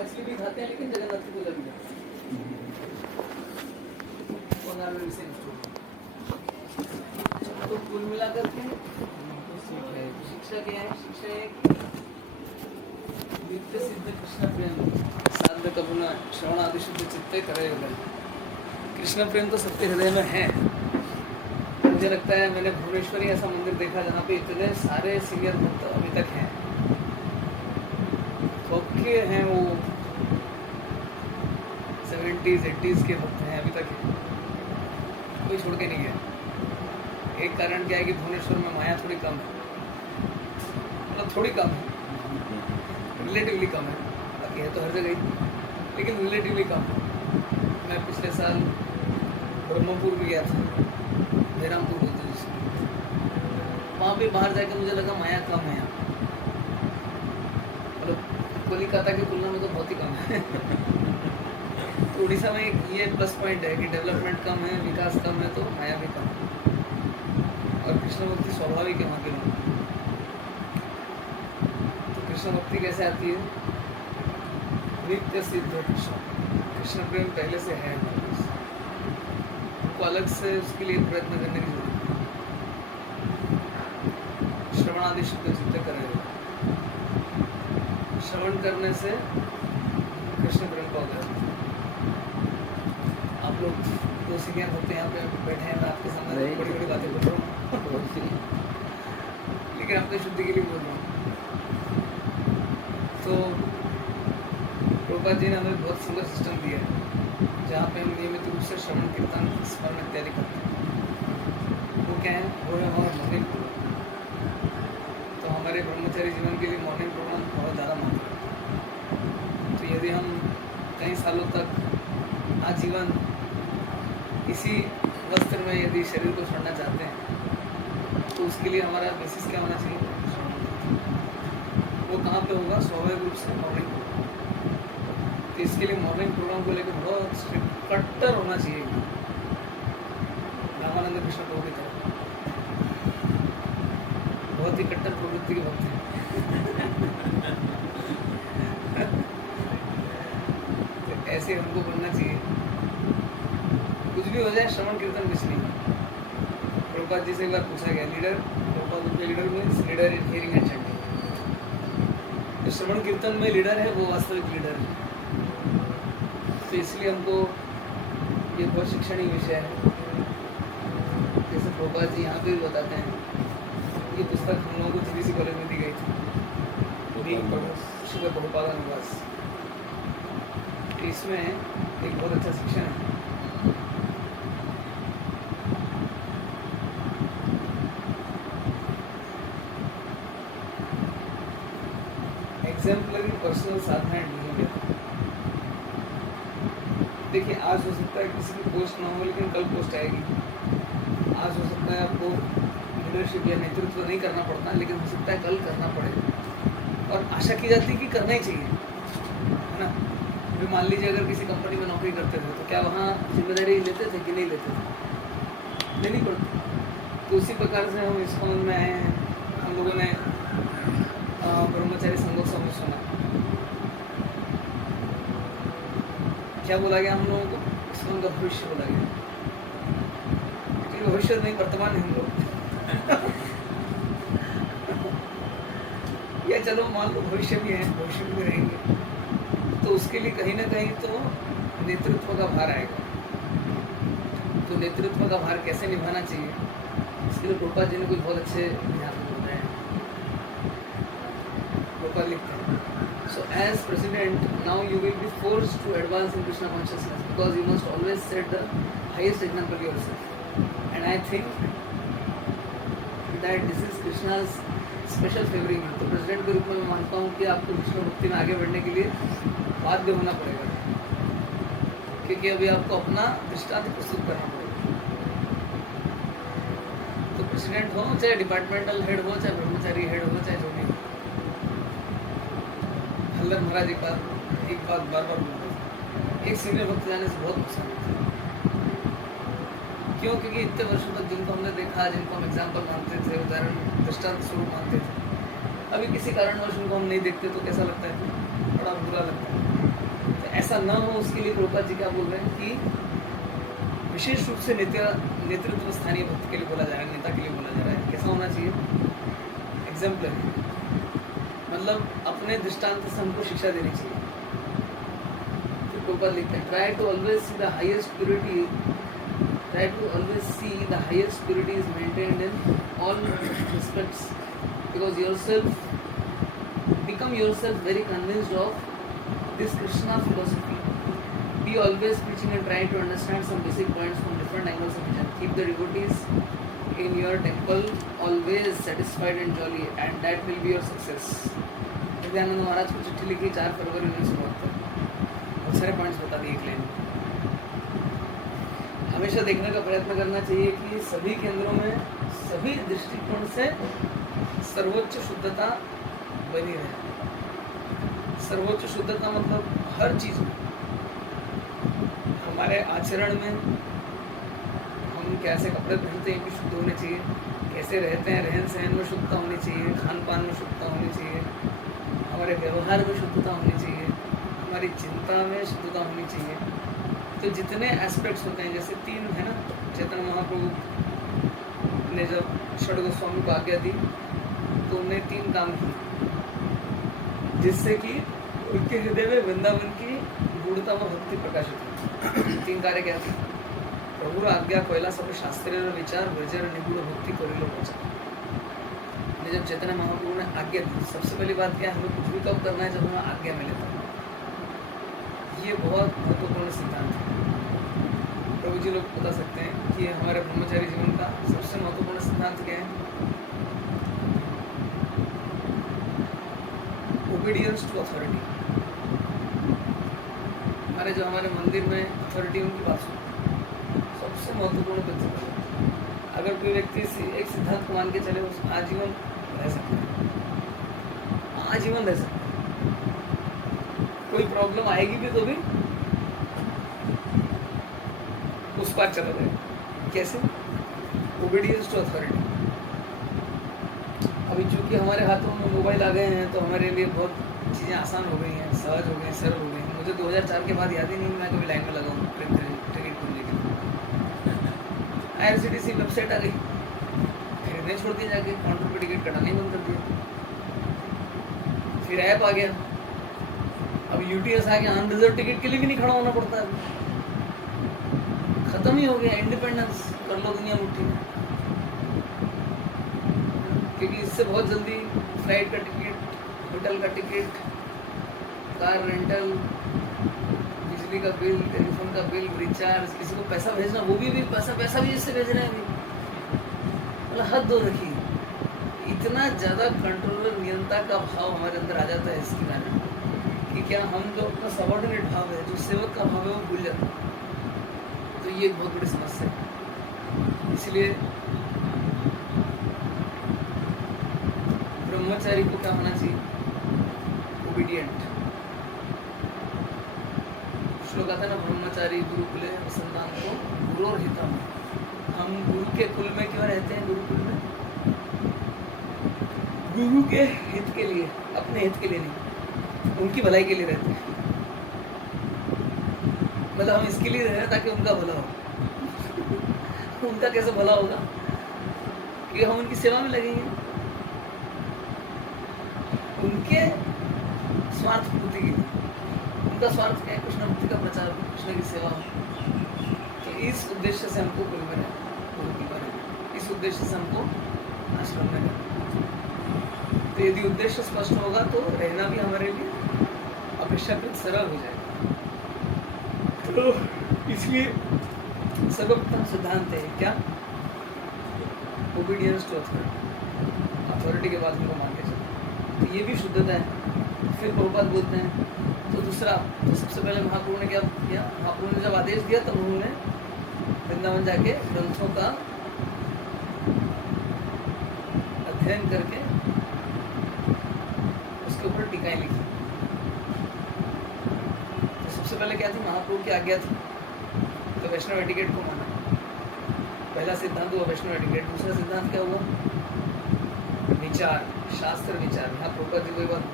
मछली भी खाते हैं लेकिन जगन्नाथ की पूजा भी करते हैं। तो कुल मिलाकर के शिक्षा क्या है? शिक्षा है कि नित्य सिद्ध कृष्ण प्रेम साध कबुना श्रवण आदि शुद्ध चित्ते करे हुए। कृष्ण प्रेम तो सबके हृदय में है। मुझे लगता है मैंने भुवनेश्वरी ऐसा मंदिर देखा जहाँ पे इतने सारे सीनियर भक्त अभी तक हैं, सबके हैं वो 70s 80s के भक्त हैं अभी तक हैं, कोई छोड़ के नहीं गया। एक कारण क्या है कि भुवनेश्वर में माया थोड़ी कम है, मतलब थोड़ी कम है, रिलेटिवली कम है, बाकी है तो हर जगह ही, लेकिन रिलेटिवली कम है। मैं पिछले साल ब्रह्मपुर भी गया था, बेरामपुर बोलते हैं जिसको, वहाँ भी बाहर जाकर मुझे लगा माया कम है यहाँ, मतलब कोलकाता की तुलना में तो बहुत ही कम है। तो उड़ीसा में ये प्लस पॉइंट है कि डेवलपमेंट कम है, विकास कम है, तो माया भी कम है। और कृष्ण भक्ति स्वाभाविक है वहाँ के लोगों। तो कृष्ण भक्ति कैसे आती है? नित्य सिद्ध कृष्ण, कृष्ण प्रेम पहले से है हमारे पास, हमको अलग से उसके लिए प्रयत्न करने की जरूरत है। श्रवण आदि शुद्ध चित्त करेगा, श्रवण करने से कृष्ण प्रेम का उदय होता है। आप लोग दो सीनियर होते हैं यहाँ पे बैठे हैं, मैं आपके सामने बड़ी बड़ी बातें बोल रहा हूँ लेकिन अपने शुद्धि के लिए बोल रहा हूँ। तो प्रभुपाद जी ने हमें बहुत सुंदर सिस्टम दिया है जहाँ पे हम नियमित रूप से श्रवण कीर्तन स्मरण इत्यादि करते हैं। वो क्या है? वो है हमारा मॉर्निंग प्रोग्राम। तो हमारे ब्रह्मचारी जीवन के लिए मॉर्निंग प्रोग्राम बहुत ज़्यादा महत्व है। तो यदि हम कई सालों तक आजीवन इसी वस्त्र में यदि शरीर को छोड़ना चाहते हैं तो उसके लिए हमारा बेसिस क्या होना चाहिए? वो कहाँ पे होगा? स्वाभाविक रूप से मॉर्निंग प्रोग्राम। तो इसके लिए मॉर्निंग प्रोग्राम को लेकर बहुत कट्टर होना चाहिए, रामानंद कृष्ण प्रभु की तरह बहुत ही कट्टर प्रवृत्ति के भक्त हैं। तो ऐसे हमको बनना चाहिए, कुछ भी हो जाए श्रवण कीर्तन कुछ नहीं। प्रभुपाद जी से एक बार पूछा गया, लीडर प्रभुपाद उनके leader means leader in hearing and chanting. जो श्रवण कीर्तन में लीडर है वो वास्तविक लीडर है। तो इसलिए हमको ये बहुत शिक्षणीय विषय है। जैसे प्रभुपाद जी यहाँ पे भी बताते हैं, ये पुस्तक हम लोगों को जीबीसी कॉलेज में दी गई थी, श्री प्रभुपाद निवास। तो इसमें एक बहुत अच्छा शिक्षण है। Exemplary personal Sadhana and behaviour. देखिए, आज हो सकता है किसी की पोस्ट ना हो लेकिन कल पोस्ट आएगी। आज हो सकता है आपको लीडरशिप या नेतृत्व नहीं करना पड़ता, लेकिन हो सकता है कल करना पड़े, और आशा की जाती है कि करना ही चाहिए, है ना। अभी मान लीजिए अगर किसी कंपनी में नौकरी करते थे तो क्या वहाँ जिम्मेदारी लेते थे कि नहीं लेते थे? लेनी पड़ती। तो उसी प्रकार से हम इस्कॉन में आए हैं, हम लोगों ने ब्रह्मचारी संघोत्सव में सुना, क्या बोला गया हम लोगों को? इस्कॉन का भविष्य बोला गया। भविष्य नहीं, वर्तमान है हम लोग। या चलो मान लो भविष्य भी है, भविष्य भी रहेंगे, तो उसके लिए कहीं ना कहीं तो नेतृत्व का भार आएगा। तो नेतृत्व का भार कैसे निभाना चाहिए, इसके लिए प्रभुपाद जी ने कुछ बहुत अच्छे यहाँ पे बोल रहे हैं। प्रभुपाद लिखते हैं, so as president now you will be forced to advance in Krishna consciousness because you must always set the highest example yourself. And I think that this is Krishna's special favoring you. तो president के रूप में मैं मानता हूँ कि आपको कृष्ण भक्ति में आगे बढ़ने के लिए बाध्य होना पड़ेगा, क्योंकि अभी आपको अपना दृष्टांत प्रस्तुत करना पड़ेगा। तो प्रेसिडेंट हो, चाहे डिपार्टमेंटल हेड हो, चाहे ब्रह्मचारी हेड हो, चाहे जो भी हो, हल्लर महाराज एक बात बार बार बोल रहे थे, एक सीनियर भक्त जाने से बहुत नुकसान होता है। क्यों? क्योंकि इतने वर्षों तक जिनको हमने देखा, जिनको हम एग्जाम्पल मानते थे, उदाहरण दृष्टांत स्वरूप मानते थे, अभी किसी कारणवश उनको हम नहीं देखते तो कैसा लगता है? बड़ा बुरा लगता है। ऐसा ना हो उसके लिए प्रभुपाद जी क्या बोल रहे हैं कि विशेष रूप से नेतृत्व स्थानीय भक्त के लिए बोला जा रहा है, नेता के लिए बोला जा रहा है। कैसा होना चाहिए? एग्जाम्पल, मतलब अपने दृष्टांत से हमको शिक्षा देनी चाहिए। फिर प्रभुपाद लिखते हैं, try to always see the highest purity, try to always see the highest purity is maintained in all respects, because become yourself very convinced of this Krishna philosophy. Be always preaching and trying to understand some basic points from different angles of vision. Keep the devotees in your temple always satisfied and jolly, and that will be your success. Vidyanand Maharaj को चिट्ठी लिखी 4 फरवरी 1972। बहुत सारे points बता दिए एक line में। हमेशा देखने का प्रयत्न करना चाहिए कि सभी केंद्रों में सभी दृष्टिकोण से सर्वोच्च शुद्धता बनी रहे। सर्वोच्च शुद्धता मतलब हर चीज में, हमारे आचरण में, हम कैसे कपड़े पहनते हैं भी शुद्ध होने चाहिए, कैसे रहते हैं रहन सहन में शुद्धता होनी चाहिए, खान पान में शुद्धता होनी चाहिए, हमारे व्यवहार में शुद्धता होनी चाहिए, हमारी चिंता में शुद्धता होनी चाहिए। तो जितने एस्पेक्ट्स होते हैं, जैसे 3 है ना, चैतन्य महाप्रभु ने जब षड गोस्वामी को आज्ञा दी तो उन्होंने 3 काम किए जिससे कि उनके हृदय में वृंदावन की गूढ़ता व भक्ति प्रकाशित हुई। 3 कार्य क्या थे? प्रभुर आज्ञा कोयला सब शास्त्रीय विचार वजर निगूढ़ भक्ति कोरिलो पहुंचा। जब चैतन्य महाप्रभु ने आज्ञा दी, सबसे पहली बात क्या, हमें कुछ भी कब करना है? जब हमें आज्ञा मिले था। ये बहुत महत्वपूर्ण सिद्धांत है। प्रभु जी लोग बता सकते हैं कि हमारे ब्रह्मचारी जीवन का सबसे महत्वपूर्ण सिद्धांत क्या है? Obedience to authority. हमारे मंदिर में अथॉरिटी उनकी बात सुनो, सबसे महत्वपूर्ण प्रिंसिपल। अगर कोई व्यक्ति एक सिद्धांत को मान के चले, उस आजीवन रह सकता है, आजीवन रह सकता है। कोई प्रॉब्लम आएगी भी तो भी उस पर चला जाएगा। कैसे? Obedience to authority. अभी चूंकि हमारे हाथों में मोबाइल आ गए हैं तो हमारे लिए बहुत चीज़ें आसान हो गई हैं, सहज हो गई, सरल हो गई हैं। मुझे 2004 के बाद याद ही नहीं मैं कभी लाइन में लगा हूँ ट्रेन टिकट खोलने के लिए। IRCTC वेबसाइट आ गई, खरीदने छोड़ दिया, जाके काउंटर पर टिकट कटाना ही बंद कर दिया। फिर ऐप आ गया, अब UTS आ गया, अनरिजर्व टिकट के लिए भी नहीं खड़ा होना पड़ता है। खत्म ही हो गया इंडिपेंडेंस, कर लो दुनिया मुट्ठी में। क्योंकि इससे बहुत जल्दी फ्लाइट का टिकट, होटल का टिकट, कार रेंटल, बिजली का बिल, टेलीफोन का बिल, रिचार्ज, किसी को पैसा भेजना, वो भी पैसा भी इससे भेज रहे हैं अभी। मतलब हद हो रखी है। इतना ज़्यादा कंट्रोलर नियंत्रण का भाव हमारे अंदर आ जाता है इसकी वजह कि क्या हम जो अपना सबॉर्डिनेट भाव है, जो सेवक का भाव है, वो भूल जाते हैं। तो ये एक बहुत बड़ी समस्या है। इसलिए ब्रह्मचारी को क्या होना चाहिए? ओबीडियंट। श्लोक आता है ना, ब्रह्मचारी गुरुकुले वसंतान को गुरु और हितम। हम गुरु के कुल में क्यों रहते हैं? गुरुकुल में गुरु के हित के लिए, अपने हित के लिए नहीं, उनकी भलाई के लिए रहते हैं। मतलब हम इसके लिए रह रहे हैं ताकि उनका भला हो। उनका कैसे भला होगा? कि हम उनकी सेवा में लगेंगे, उनके स्वार्थ पूर्ति के लिए। उनका स्वार्थ क्या है? कृष्ण भक्ति का प्रचार, कृष्ण की सेवा हो। तो इस उद्देश्य से हमको कुल में रहना, इस उद्देश्य से हमको आश्रम में रहना। तो यदि उद्देश्य स्पष्ट होगा तो रहना भी हमारे लिए अपेक्षाकृत सरल हो जाएगा। तो इसलिए सर्वप्रथम सिद्धांत है क्या? ओबीडियंस टू अथॉरिटी के बाद उनको मान के चलना। तो ये भी शुद्धता है। फिर प्रभुपाद बोलते हैं तो दूसरा, तो सबसे पहले महाप्रभु ने क्या किया? महाप्रभु ने जब आदेश दिया तब उन्होंने वृंदावन जाके ग्रंथों का अध्ययन करके उसके ऊपर टीकाएं लिखी। तो सबसे पहले क्या थी? महाप्रभु की आज्ञा थी तो वैष्णव एटिकेट को माना। पहला सिद्धांत हुआ वैष्णव एटिकेट। दूसरा सिद्धांत क्या हुआ? विचार, शास्त्र विचार। यहाँ प्रभुपाद जी को एक बात,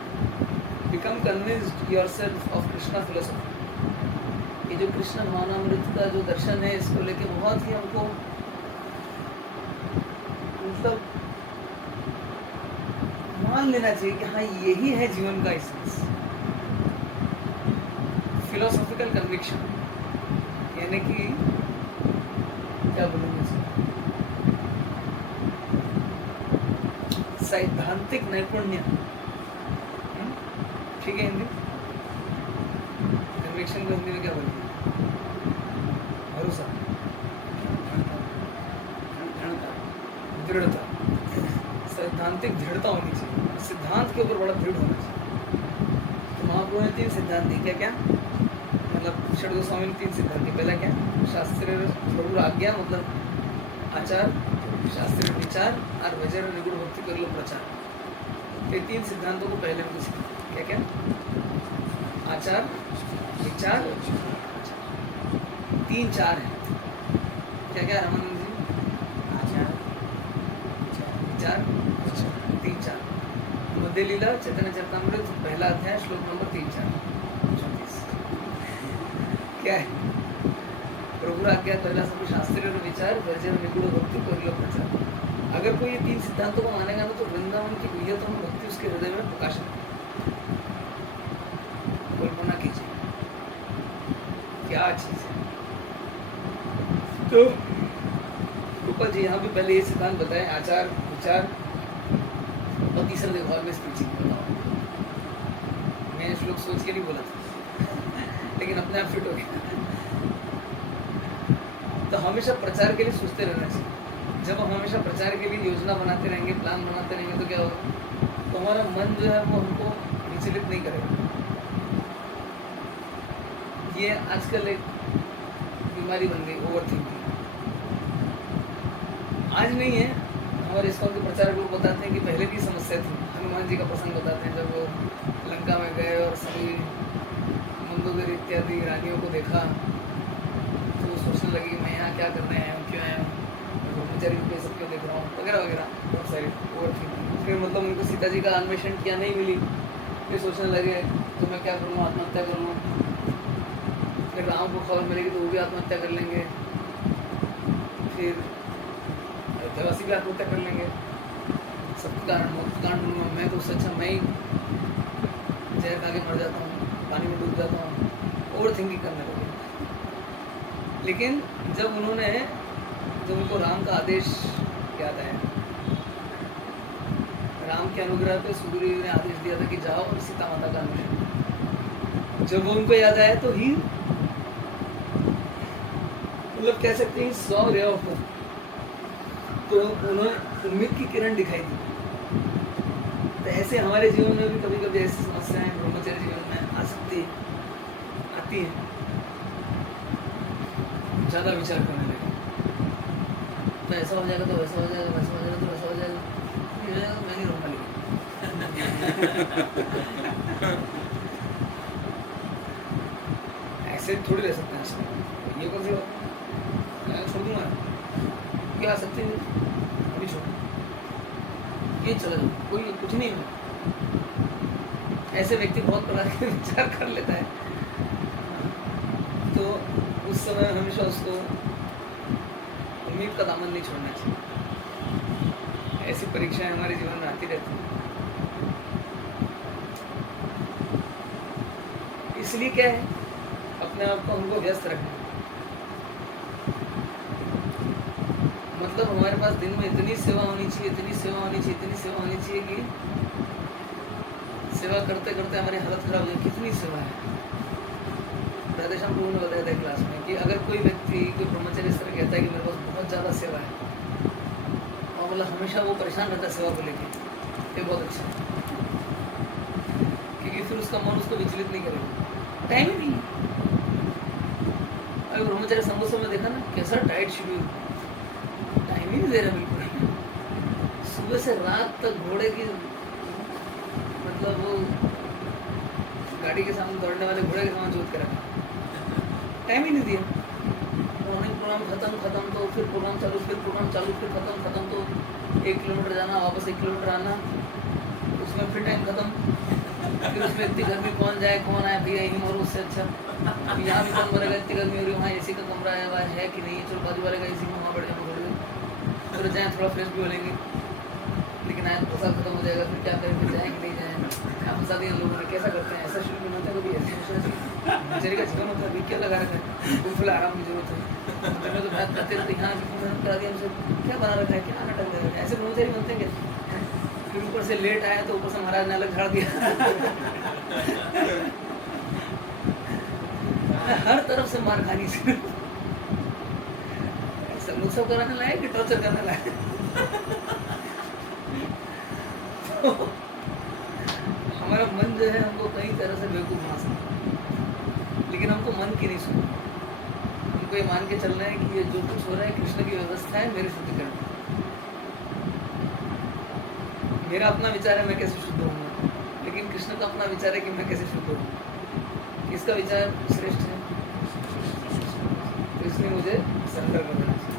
become convinced yourself of Krishna philosophy. ये जो कृष्ण भावनामृत का जो दर्शन है, इसको लेके बहुत ही हमको मतलब मान लेना चाहिए कि हाँ यही है जीवन का एसेंस। फिलोसॉफिकल कन्विक्शन यानी कि क्या बोलूँगा इसको, सैद्धांतिक नैपुण्य, ठीक है। हिंदी कन्विक्शन को हिंदी में क्या बोलेंगे? भरोसा, दृढ़ता, सैद्धांतिक दृढ़ता होनी चाहिए, सिद्धांत के ऊपर बड़ा दृढ़ होना चाहिए। तो महाप्रभु ने 3 सिद्धांत दिए, क्या क्या? मतलब षड गोस्वामी ने 3 सिद्धांत दिए। पहला क्या? शास्त्रीय प्रभु आज्ञा मतलब आचार, शास्त्रीय विचार और वज्र निगुण भक्ति कर लो प्रचार। ये 3 सिद्धांतों को पहले हमको सीखा। क्या क्या? आचार, विचार, 3-4 है। क्या क्या रामानंद जी? आचार, विचार, 3-4। मध्य लीला चैतन्य चरितामृत पहला अध्याय श्लोक नंबर 3-4 क्या है? प्रभु आज्ञा पहला सब शास्त्रीय विचार, वज्र निगुण भक्ति कर लो प्रचार। अगर कोई ये 3 सिद्धांतों को मानेगा ना, तो वृंदावन की गुह्यतम में भक्ति उसके हृदय में प्रकाशित है। कल्पना कीजिए क्या चीज है। तो रूपा जी यहाँ भी पहले ये सिद्धांत बताए, आचार, विचार और तीसरा देखभाल में स्थिति। मैंने श्लोक सोच के नहीं बोला था लेकिन अपने आप फिट हो गया। तो हमेशा प्रचार के लिए सोचते रहना चाहिए। जब हम हमेशा प्रचार के लिए योजना बनाते रहेंगे, प्लान बनाते रहेंगे, तो क्या होगा? तो हमारा मन जो है वो हमको विचलित नहीं करेगा। ये आजकल एक बीमारी बन गई, ओवर थिंकिंग। आज नहीं है, हमारे इस्कॉन के प्रचारक लोग बताते हैं कि पहले की समस्या थी। हनुमान जी का प्रसंग बताते हैं, जब वो लंका में गए और सभी मंदोदरी इत्यादि रानियों को देखा, तो वो सोचने लगे कि मैं यहाँ क्या करने आया हूँ, क्यों आया हूँ, ब्रह्मचारी को सब क्यों देख रहा हूँ, वगैरह वगैरह बहुत सारी ओवर थिंकिंग। फिर मतलब उनको सीता जी का अन्वेषण किया, नहीं मिली, फिर सोचने लगे तो मैं क्या करूँ, आत्महत्या कर लूँ। फिर राम को खबर मिलेगी तो वो भी आत्महत्या कर लेंगे, फिर अयोध्यावासी भी आत्महत्या कर लेंगे। सबका कारण मौत कांड दूंगा मैं, तो उससे अच्छा मैं ही जहर खा के मर जाता हूँ, पानी में डूब जाता हूँ। ओवर थिंकिंग करने लगे। लेकिन जब उनको राम का आदेश याद आया, राम के अनुग्रह पे सुग्रीव ने आदेश दिया था कि जाओ और सीता माता का अन्वेषण। जब उनको याद आया तो ही मतलब कह सकते हैं 100 रे ऑफ, तो उन्हें उम्मीद की किरण दिखाई दी। तो ऐसे हमारे जीवन में भी कभी कभी ऐसी समस्याएं ब्रह्मचर्य जीवन में आ सकती है, आती है। ज़्यादा विचार करने लगे तो ऐसा हो जाएगा, तो वैसा हो जाएगा, वैसा हो जाएगा, तो वैसा हो जाएगा, मैं नहीं रहूँगा। लेकिन ऐसे थोड़ी रह सकते हैं। ये कौन सी बात, छोड़ दूंगा क्या सकते हैं, अभी छोड़, ये चला जाओ, कोई कुछ नहीं है। ऐसे व्यक्ति बहुत प्रकार के विचार कर लेता है, तो उस समय हमेशा उसको उम्मीद का दामन नहीं छोड़ना चाहिए। ऐसी परीक्षाएं हमारे जीवन में आती रहती हैं। इसलिए क्या है, अपने आप को हमको व्यस्त रखना। मतलब हमारे पास दिन में इतनी सेवा होनी चाहिए, इतनी सेवा होनी चाहिए, इतनी सेवा होनी चाहिए कि सेवा करते करते हमारी हालत खराब हो जाए। कितनी सेवा है। राधेश्याम प्रभु ने बताया था क्लास में कि अगर कोई व्यक्ति, कोई ब्रह्मचारी इस तरह कहता है कि मेरे पास बहुत ज़्यादा सेवा है, और मतलब हमेशा वो परेशान रहता है सेवा को लेकर, ये बहुत अच्छा है, क्योंकि फिर उसका मन उसको विचलित नहीं करेगा। टाइम ही नहीं है। अगर ब्रह्मचारी संगोत्सव में देखा ना, कैसा टाइट शेड्यूल, टाइम ही नहीं दे रहा बिल्कुल। सुबह से रात तक घोड़े की, मतलब वो गाड़ी के सामने दौड़ने वाले घोड़े के सामने जोत के रखा, टाइम ही नहीं दिया। मॉर्निंग प्रोग्राम खत्म तो फिर प्रोग्राम चालू, फिर प्रोग्राम चालू, फिर खत्म तो 1 किलोमीटर जाना, वापस 1 किलोमीटर आना, उसमें फिर टाइम खत्म। फिर उसमें इतनी गर्मी कौन जाए कौन आए भैया, यहीं मरो उससे अच्छा। अब यहाँ भी कौन मरेगा, इतनी गर्मी हो रही है, वहाँ एसी का कमरा है, वहाँ है कि नहीं, चलो बाजू वाले का एसी में वहाँ बढ़ जाए थोड़ी देर, फिर जाएँ थोड़ा फ्रेश भी हो लेंगे। लेकिन आज साल खत्म हो जाएगा, फिर क्या करें, फिर जाएँ कि नहीं जाएँ। क्या फंसा दिया लोगों ने, कैसा करते हैं, ऐसा शुरू में होता है कभी, ऐसे सोचना चाहिए। बेचारे का जीवन होता है, अभी क्या लगा रखा है, तुम थोड़ा आराम की जरूरत है। मैं तो बात करते रहते यहाँ करा दिया हमसे, क्या बना रखा है, क्या नाटक कर रखा है, ऐसे ब्रह्मचारी बनते हैं क्या। फिर ऊपर से लेट आया तो ऊपर से महाराज ने अलग झाड़ दिया। हर तरफ से मार खानी से सब कराने लाए कि टॉर्चर करने लाए। तो हमारा मन जो है हमको कई तरह से बेवकूफ बना सकता है, लेकिन हमको मन की नहीं सुननी। हमको ये मान के चलना है कि ये जो कुछ हो रहा है कृष्ण की व्यवस्था है, मेरे शुद्धिकरण। मेरा अपना विचार है मैं कैसे शुद्ध होऊंगा, लेकिन कृष्ण का अपना विचार है कि मैं कैसे शुद्ध होऊंगा। किसका विचार श्रेष्ठ है, तो इसलिए मुझे सरेंडर कर देना चाहिए।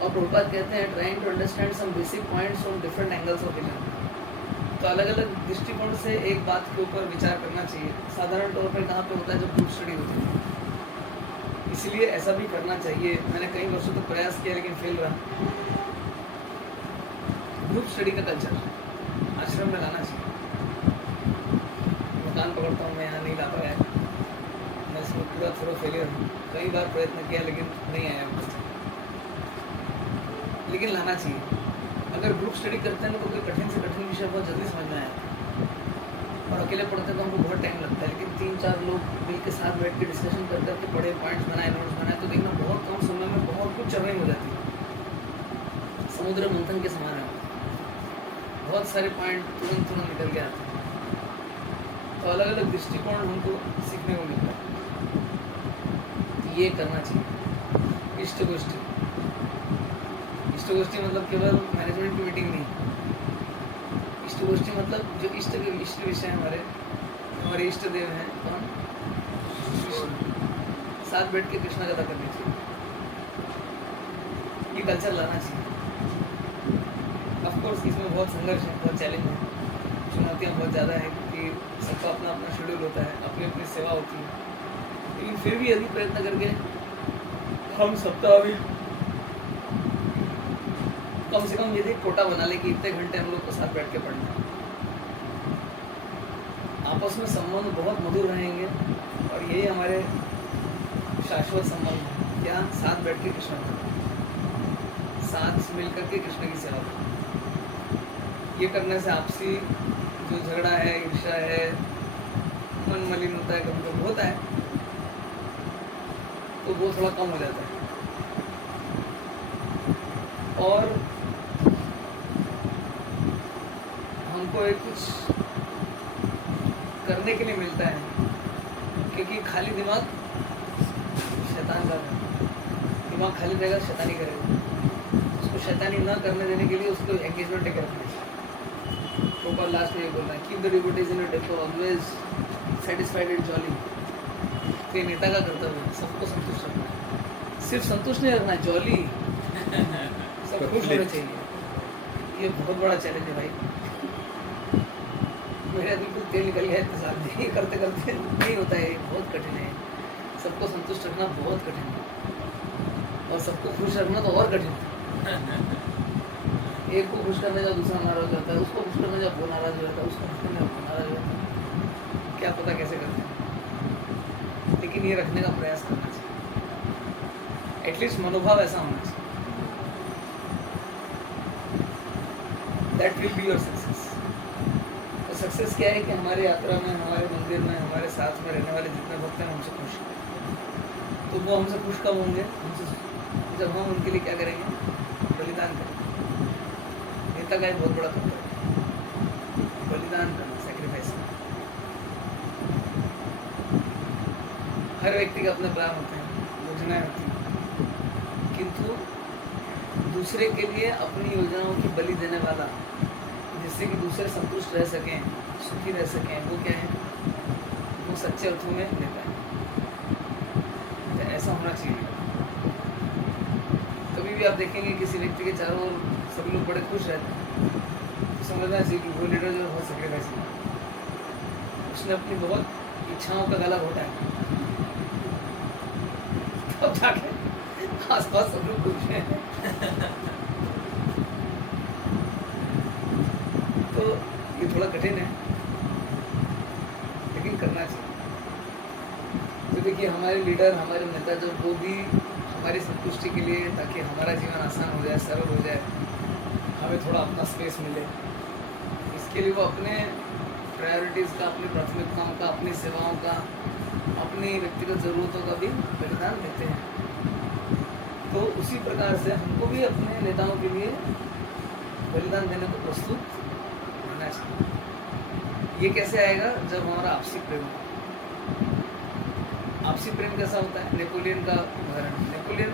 और प्रभुपाद कहते हैं trying to understand some basic points from different angles of vision. तो अलग अलग दृष्टिकोण से एक बात के ऊपर विचार करना चाहिए। साधारण तौर पर कहाँ पे होता है, जब ग्रुप स्टडी होती है, इसलिए ऐसा भी करना चाहिए। मैंने कई वर्षों तक प्रयास किया लेकिन फेल रहा। ग्रुप स्टडी का कल्चर आश्रम में लाना चाहिए। मकान पकड़ता हूँ मैं, यहाँ नहीं ला पाया, मैं इसमें पूरा थोड़ा फेलियर हूँ। कई बार प्रयत्न किया लेकिन नहीं आया, लेकिन लाना चाहिए। अगर ग्रुप स्टडी करते हैं तो कोई कठिन से कठिन विषय बहुत जल्दी समझ में आया, और अकेले पढ़ते हैं तो हमको बहुत टाइम लगता है। लेकिन 3-4 लोग मिल के साथ बैठ के डिस्कशन कर करके पढ़े, पॉइंट्स बनाए, नोट्स बनाए, तो देखना बहुत कम समय में बहुत कुछ चर्निंग हो जाती है। समुद्र मंथन के समान है, बहुत सारे पॉइंट तुरंत तुरंत निकल के आते हैं। तो अलग अलग दृष्टिकोण हमको सीखने को मिलता है। ये करना चाहिए। इष्ट गोष्ठी, इष्ट गोष्ठी मतलब केवल मैनेजमेंट की मीटिंग नहीं। इष्ट गोष्ठी मतलब जो इष्ट विषय हमारे इष्ट देव हैं कौन, साथ बैठ के कृष्णा कथा करनी चाहिए। ये कल्चर लाना चाहिए। ऑफ कोर्स इसमें बहुत संघर्ष है, बहुत चैलेंज है, चुनौतियाँ बहुत ज़्यादा है, क्योंकि सबका अपना अपना शेड्यूल होता है, अपनी अपनी सेवा होती है। लेकिन फिर भी यदि प्रयत्न करके हम सप्ताह भी कम से कम यदि कोटा बना ले कि इतने घंटे हम लोग को साथ बैठ के पढ़ना है, आपस में संबंध बहुत मधुर रहेंगे। और यही हमारे शाश्वत संबंध है। क्या, साथ बैठ के कृष्ण करना, साथ मिल करके कृष्ण की सेवा करना। ये करने से आपसी जो झगड़ा है, ईर्ष्या है, मन मलिन होता है, कभी कभी होता है, तो वो थोड़ा कम हो जाता है। और हमको एक कुछ करने के लिए मिलता है, क्योंकि खाली दिमाग शैतान का है। दिमाग खाली रहेगा, शैतानी करेगा। उसको शैतानी ना करने देने के लिए उसको एंगेजमेंट लेकर रखना चाहिए। प्रोपर लास्ट में ये बोलना है, keep the devotees in a depot, always satisfied and jolly. तो ये नेता का कर्तव्य है, सबको संतुष्ट रखना है। सिर्फ संतुष्ट नहीं रखना, जॉली, सब खुश होना चाहिए। ये बहुत बड़ा चैलेंज है भाई। मेरा बिल्कुल तेल निकल गया इतने साल में, करते करते नहीं होता है, बहुत कठिन है। सबको संतुष्ट रखना बहुत कठिन है, और सबको खुश रखना तो और कठिन है। एक को खुश करने जाओ दूसरा नाराज हो जाता है, उसको खुश करने जाओ वो नाराज हो जाता है, उसको खुश करने जाओ वो नाराज हो जाता है। क्या पता कैसे करते हैं, लेकिन ये रखने का प्रयास करना चाहिए। एटलीस्ट मनोभाव ऐसा होना चाहिए। That will be your success. तो सक्सेस क्या है कि हमारे यात्रा में, हमारे मंदिर में, हमारे साथ में रहने वाले जितने भक्त हैं हमसे खुश हैं। तो वो हमसे खुश कब होंगे, जब हम उनके लिए क्या करेंगे, बलिदान करेंगे। नेता का एक बहुत बड़ा कर्तव्य है बलिदान करना, सैक्रिफाइस करना। हर व्यक्ति के अपने प्लान होते हैं, योजनाएं होती हैं, किंतु दूसरे के लिए अपनी योजनाओं की बलि देने वाला, जिससे कि दूसरे संतुष्ट रह सकें, सुखी रह सकें, वो क्या है, वो सच्चे अर्थों में नेता है। तो ऐसा होना चाहिए। कभी भी आप देखेंगे किसी व्यक्ति के चारों ओर सभी लोग बड़े खुश रहते हैं, तो समझना चाहिए कि वो लीडर जो है बहुत सेक्रीफाइस किया, उसने अपनी बहुत इच्छाओं का गला घोटा है, तब जाके आसपास सब लोग खुश हैं। तो ये थोड़ा कठिन है, लेकिन करना चाहिए। तो देखिए हमारे लीडर, हमारे नेता जो वो भी हमारी संतुष्टि के लिए, ताकि हमारा जीवन आसान हो जाए, सरल हो जाए, हमें थोड़ा अपना स्पेस मिले, इसके लिए वो अपने प्रायोरिटीज़ का, अपनी प्राथमिकताओं का, अपनी सेवाओं का, अपनी व्यक्तिगत ज़रूरतों का भी बलिदान देते हैं। तो उसी प्रकार से हमको भी अपने नेताओं के लिए बलिदान देने को प्रस्तुत होना चाहिए। ये कैसे आएगा? जब हमारा आपसी प्रेम हो। आपसी प्रेम कैसा होता है? नेपोलियन का उदाहरण। नेपोलियन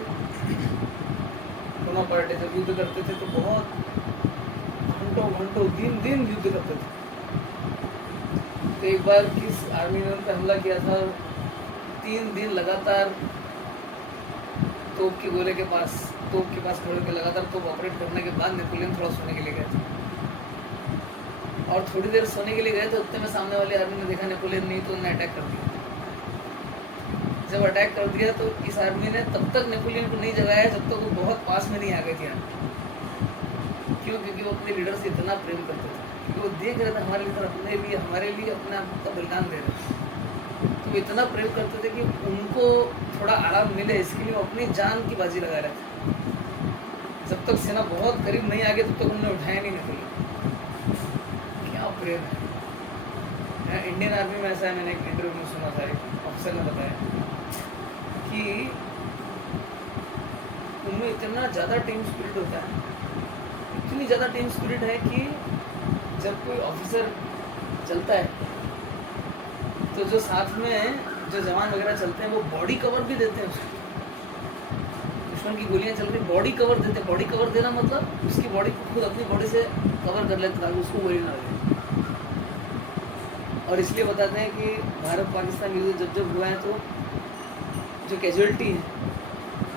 बोनापार्ट जब युद्ध करते थे तो बहुत घंटों दिन युद्ध करते थे। तो एक बार किस आर्मी ने उन पर हमला किया था, 3 दिन लगातार तोप के गोले के पास, तोप के पास खड़े होकर लगातार तोप ऑपरेट करने के बाद नेपोलियन थोड़ा सोने के लिए गए थे, और थोड़ी देर सोने के लिए गए तो उतने में सामने वाले आर्मी ने देखा नेपोलियन नहीं, तो उन्होंने अटैक कर दिया। जब अटैक कर दिया तो इस आर्मी ने तब तक नेपोलियन को नहीं जगाया जब तक वो बहुत पास में नहीं आ गई थी आर्मी। क्यों? क्योंकि वो अपने लीडर से इतना प्रेम करते थे, क्योंकि वो देख रहे थे हमारे लीडर अपने लिए, हमारे लिए अपने आप का बलिदान दे रहे थे। तो वो इतना प्रेम करते थे कि उनको थोड़ा आराम मिले, इसके लिए वो अपनी जान की बाजी लगा रहे थे। जब तक सेना बहुत करीब नहीं आ गई तब तक उन्होंने उठाया नहीं नेपोलियन। क्या प्रेम है! इंडियन आर्मी में ऐसा है, मैंने एक इंटरव्यू में सुना था, एक अफसर ने बताया कि उनमें इतना ज़्यादा टीम स्पिरिट होता है, इतनी ज़्यादा टीम स्पिरिट है कि जब कोई ऑफिसर चलता है तो जो साथ में जो जवान वगैरह चलते हैं वो बॉडी कवर भी देते हैं उसको। दुश्मन की गोलियां चल रही, बॉडी कवर देते हैं। बॉडी कवर देना मतलब उसकी बॉडी को खुद अपनी बॉडी से कवर कर लेते ताकि उसको गोली ना लगे। और इसलिए बताते हैं कि भारत पाकिस्तान युद्ध जब हुआ है तो जो कैजुअलिटी है,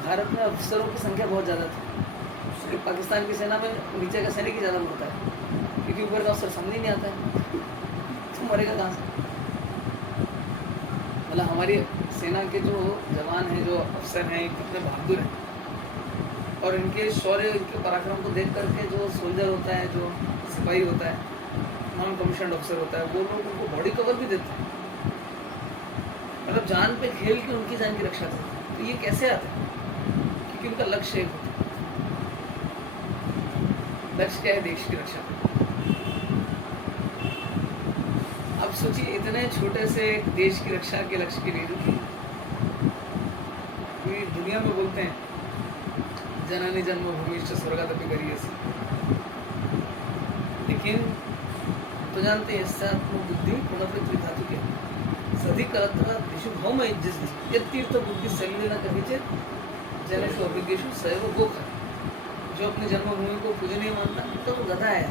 भारत में अफसरों की संख्या बहुत ज़्यादा थी, क्योंकि पाकिस्तान की सेना में नीचे का सैनिक ही ज़्यादा मरता है, क्योंकि ऊपर का अफसर समझ ही नहीं आता है तो मरेगा कहाँ से। मतलब हमारी सेना के जो जवान हैं, जो अफसर हैं, कितने बहादुर हैं, और इनके शौर्य, इनके पराक्रम को देख करके जो सोल्जर होता है, जो सिपाही होता है, नॉन कमीशन्ड ऑफिसर होता है, वो लोग उनको बॉडी कवर भी देते हैं, मतलब जान पे खेल के उनकी जान की रक्षा करते हैं। तो ये कैसे आता है? क्योंकि उनका लक्ष्य एक होता है। लक्ष्य क्या है? देश की रक्षा। अब सोचिए इतने छोटे से देश की रक्षा के लक्ष्य के लिए, जो कि दुनिया में बोलते हैं जननी जन्मभूमिश्च स्वर्गादपि गरीयसी, लेकिन तो जानते हैं बुद्धि पुनः धातु क्या सधी कलत्र दिशु भौम तीर्थ बुद्धि शरीर न कभी जनेशु अभिज्ञेशु सैव गोखर। जो अपनी जन्मभूमि को पूजनीय मानता तो वो गधा है।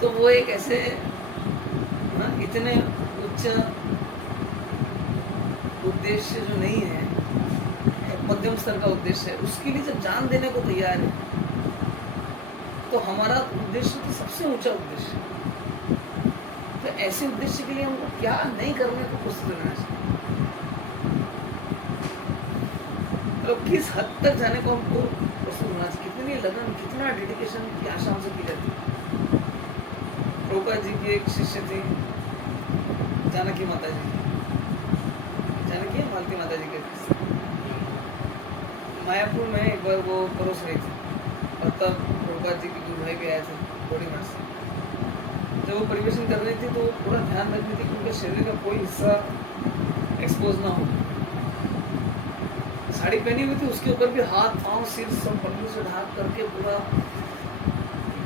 तो वो एक ऐसे इतने उच्च उद्देश्य जो नहीं है, मध्यम स्तर का उद्देश्य है, उसके लिए जब जान देने को तैयार है, तो हमारा उद्देश्य तो सबसे ऊंचा उद्देश्य है। तो ऐसे उद्देश्य के लिए हमको क्या नहीं करने को प्रस्तुत रहना चाहिए, तो किस हद तक जाने को हमको प्रस्तुत होना चाहिए, कितनी लगन, कितना डेडिकेशन की आशा हमसे की जाती है। प्रभुपाद जी की एक शिष्य थी जानकी माता जी, जानकी मालती माता जी के मायापुर में एक बार वो परोस रही थी, और तब प्रभुपाद जी के गुरु भाई भी आए थे बॉडी मठ से। जब वो परिवेशन कर रही थी तो वो पूरा ध्यान रख रही थी कि उनके शरीर का कोई हिस्सा एक्सपोज ना हो। साड़ी पहनी हुई थी, उसके ऊपर भी हाथ पाँव सिर सब पन्नू से ढाक करके पूरा,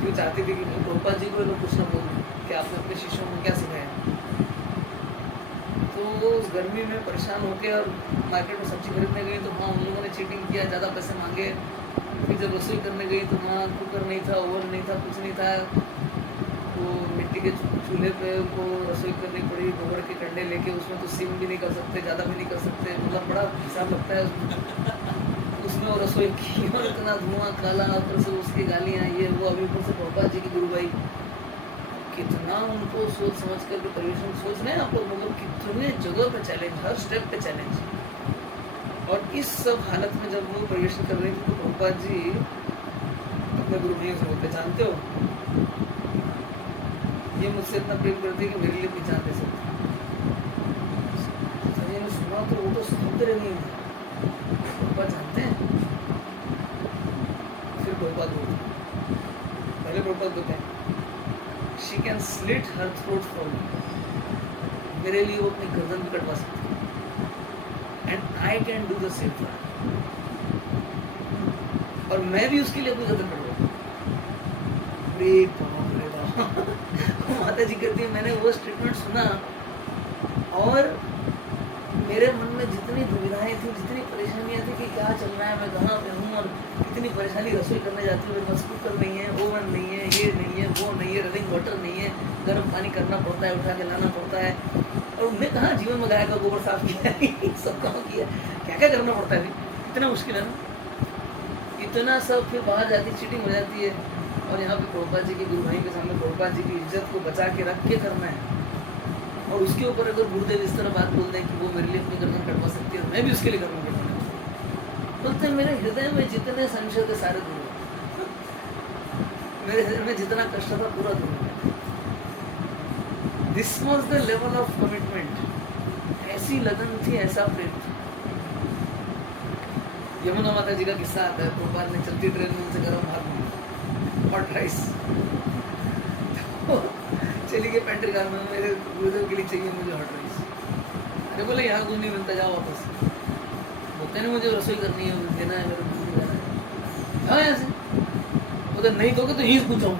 क्यों चाहती थी कि प्रभुपाद जी को लोग कुछ ना बोलूँ कि आपने अपने शिष्यों को क्या सिखाया। तो वो उस गर्मी में परेशान होकर और मार्केट में सब्जी खरीदने गई, तो वहाँ उन लोगों ने चीटिंग किया, ज़्यादा पैसे मांगे। फिर जब रसोई करने गई तो वहाँ कुकर नहीं था, ओवन नहीं था, कुछ नहीं था। वो मिट्टी के चूल्हे पे उनको रसोई करनी पड़ी, गोबर के कंडे लेके। उसमें तो सिम भी नहीं कर सकते, ज़्यादा भी नहीं कर सकते, मतलब बड़ा हिसाब लगता है। उस उसमें वो रसोई की और इतना धुआं काला, ऊपर से उसकी गालियाँ, ये वो, अभी ऊपर से प्रभुपाद जी की गुरु भाई, कितना उनको सोच समझ कर परिवेशन सोच रहे हैं आप लोग, मतलब कितने जगह पे चैलेंज, हर स्टेप पे चैलेंज। और इस सब हालत में जब वो परिवेशन कर रही थी तो प्रभुपाद जी अपने गुरु भाइयों से बोलते, जानते हो ये मुझसे इतना प्रेम करती है कि मेरे लिए भी जान दे सकती। संजय ने सुना तो वो तो सुनते रह गई, प्रभुपाद जानते हैं। फिर प्रभुपाद बोलते, पहले प्रभुपाद बोलते हैं she can slit her throat for me, मेरे लिए वो अपनी गर्दन भी कटवा सकती है, and I can do the same for her, और मैं भी उसके लिए अपनी गर्दन कटवा। माता जी कहती है मैंने वो स्टेटमेंट सुना और मेरे मन में जितनी दुविधाएं थी, जितनी परेशानियां थी कि क्या चल रहा है, मैं कहाँ पे हूँ, और कितनी परेशानी, रसोई करने जाती हूँ, मेरे पास कुकर नहीं है, ओवन नहीं है, ये नहीं है, वो नहीं है, रनिंग वाटर नहीं है, गर्म पानी करना पड़ता है, उठा के लाना पड़ता है, और उनने कहाँ जीवन में गाय का गोबर साफ किया है, सब काम किया, क्या क्या करना पड़ता है, इतना मुश्किल है ना, इतना सब। फिर बाहर जाती चीटिंग हो जाती है, और यहाँ पे प्रभुपाद जी के गुरु भाई के सामने प्रभुपाद जी की इज्जत को बचा के रख के करना है, और उसके ऊपर अगर गुरुदेव इस तरह बात बोल दें कि वो मेरे लिए अपनी गर्दन कटवा सकती है, मैं भी उसके लिए करूँगा, बोलते मेरे हृदय में जितने संशय थे सारे दूर हो, मेरे हृदय में जितना कष्ट था पूरा दूर हो। This was the level of commitment, ऐसी लगन थी, ऐसा प्रेम था। यमुना माता जी का किस्सा आता है, प्रभुपाद ने चलती ट्रेन में उनसे गर्म भात मांगा, हॉट राइस, चली गई पेंट्री कार में, मेरे गुरुदेव के लिए चाहिए मुझे हॉट राइस। अरे बोले यहाँ कुछ नहीं मिलता, जाओ वापस। बोलते नहीं मुझे रसोई करनी है, देना है, मेरे को देना है, जाओ यहाँ से। बोलते नहीं दोगे तो यहीं से पूछाऊँ।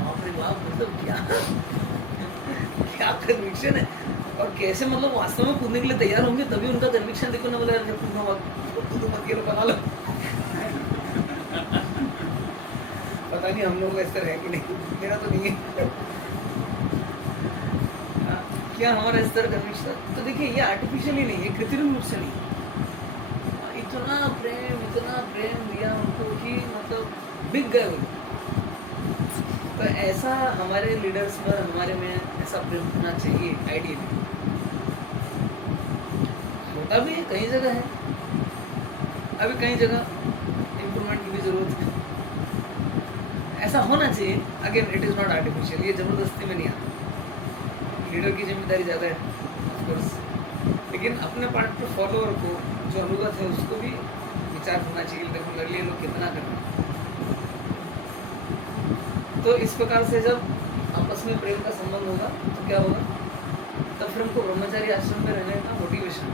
बाप रे बाप, मतलब क्या क्या कन्विक्शन है, और कैसे मतलब वास्तव में कूदने के लिए तैयार होंगे, तभी उनका कन्विक्शन देखो ना, बोला कूदो मत, ये बना लो। पता नहीं हम लोग ऐसा है कि नहीं, मेरा तो नहीं है। क्या हमारा इस तरह कन्विक्शन, तो देखिए ये आर्टिफिशियल ही नहीं है, कृत्रिम रूप से नहीं, इतना प्रेम दिया उनको कि मतलब बिक गए वो। तो ऐसा हमारे लीडर्स पर, हमारे में ऐसा प्रेम होना चाहिए आइडियली। होता भी है, कई जगह है, अभी कई जगह इम्प्रूवमेंट की भी जरूरत है, ऐसा होना चाहिए। Again it is not artificial, ये ज़बरदस्ती में नहीं आता, लीडर की जिम्मेदारी ज़्यादा है ऑफकोर्स, लेकिन अपने पार्ट पर फॉलोअर को जो अनुगत है उसको भी विचार करना चाहिए, लीडर को लिए लोग कितना कर रहे हैं। तो इस प्रकार से जब आपस में प्रेम का संबंध होगा तो क्या होगा, तब फिर हमको ब्रह्मचारी आश्रम में रहने का मोटिवेशन,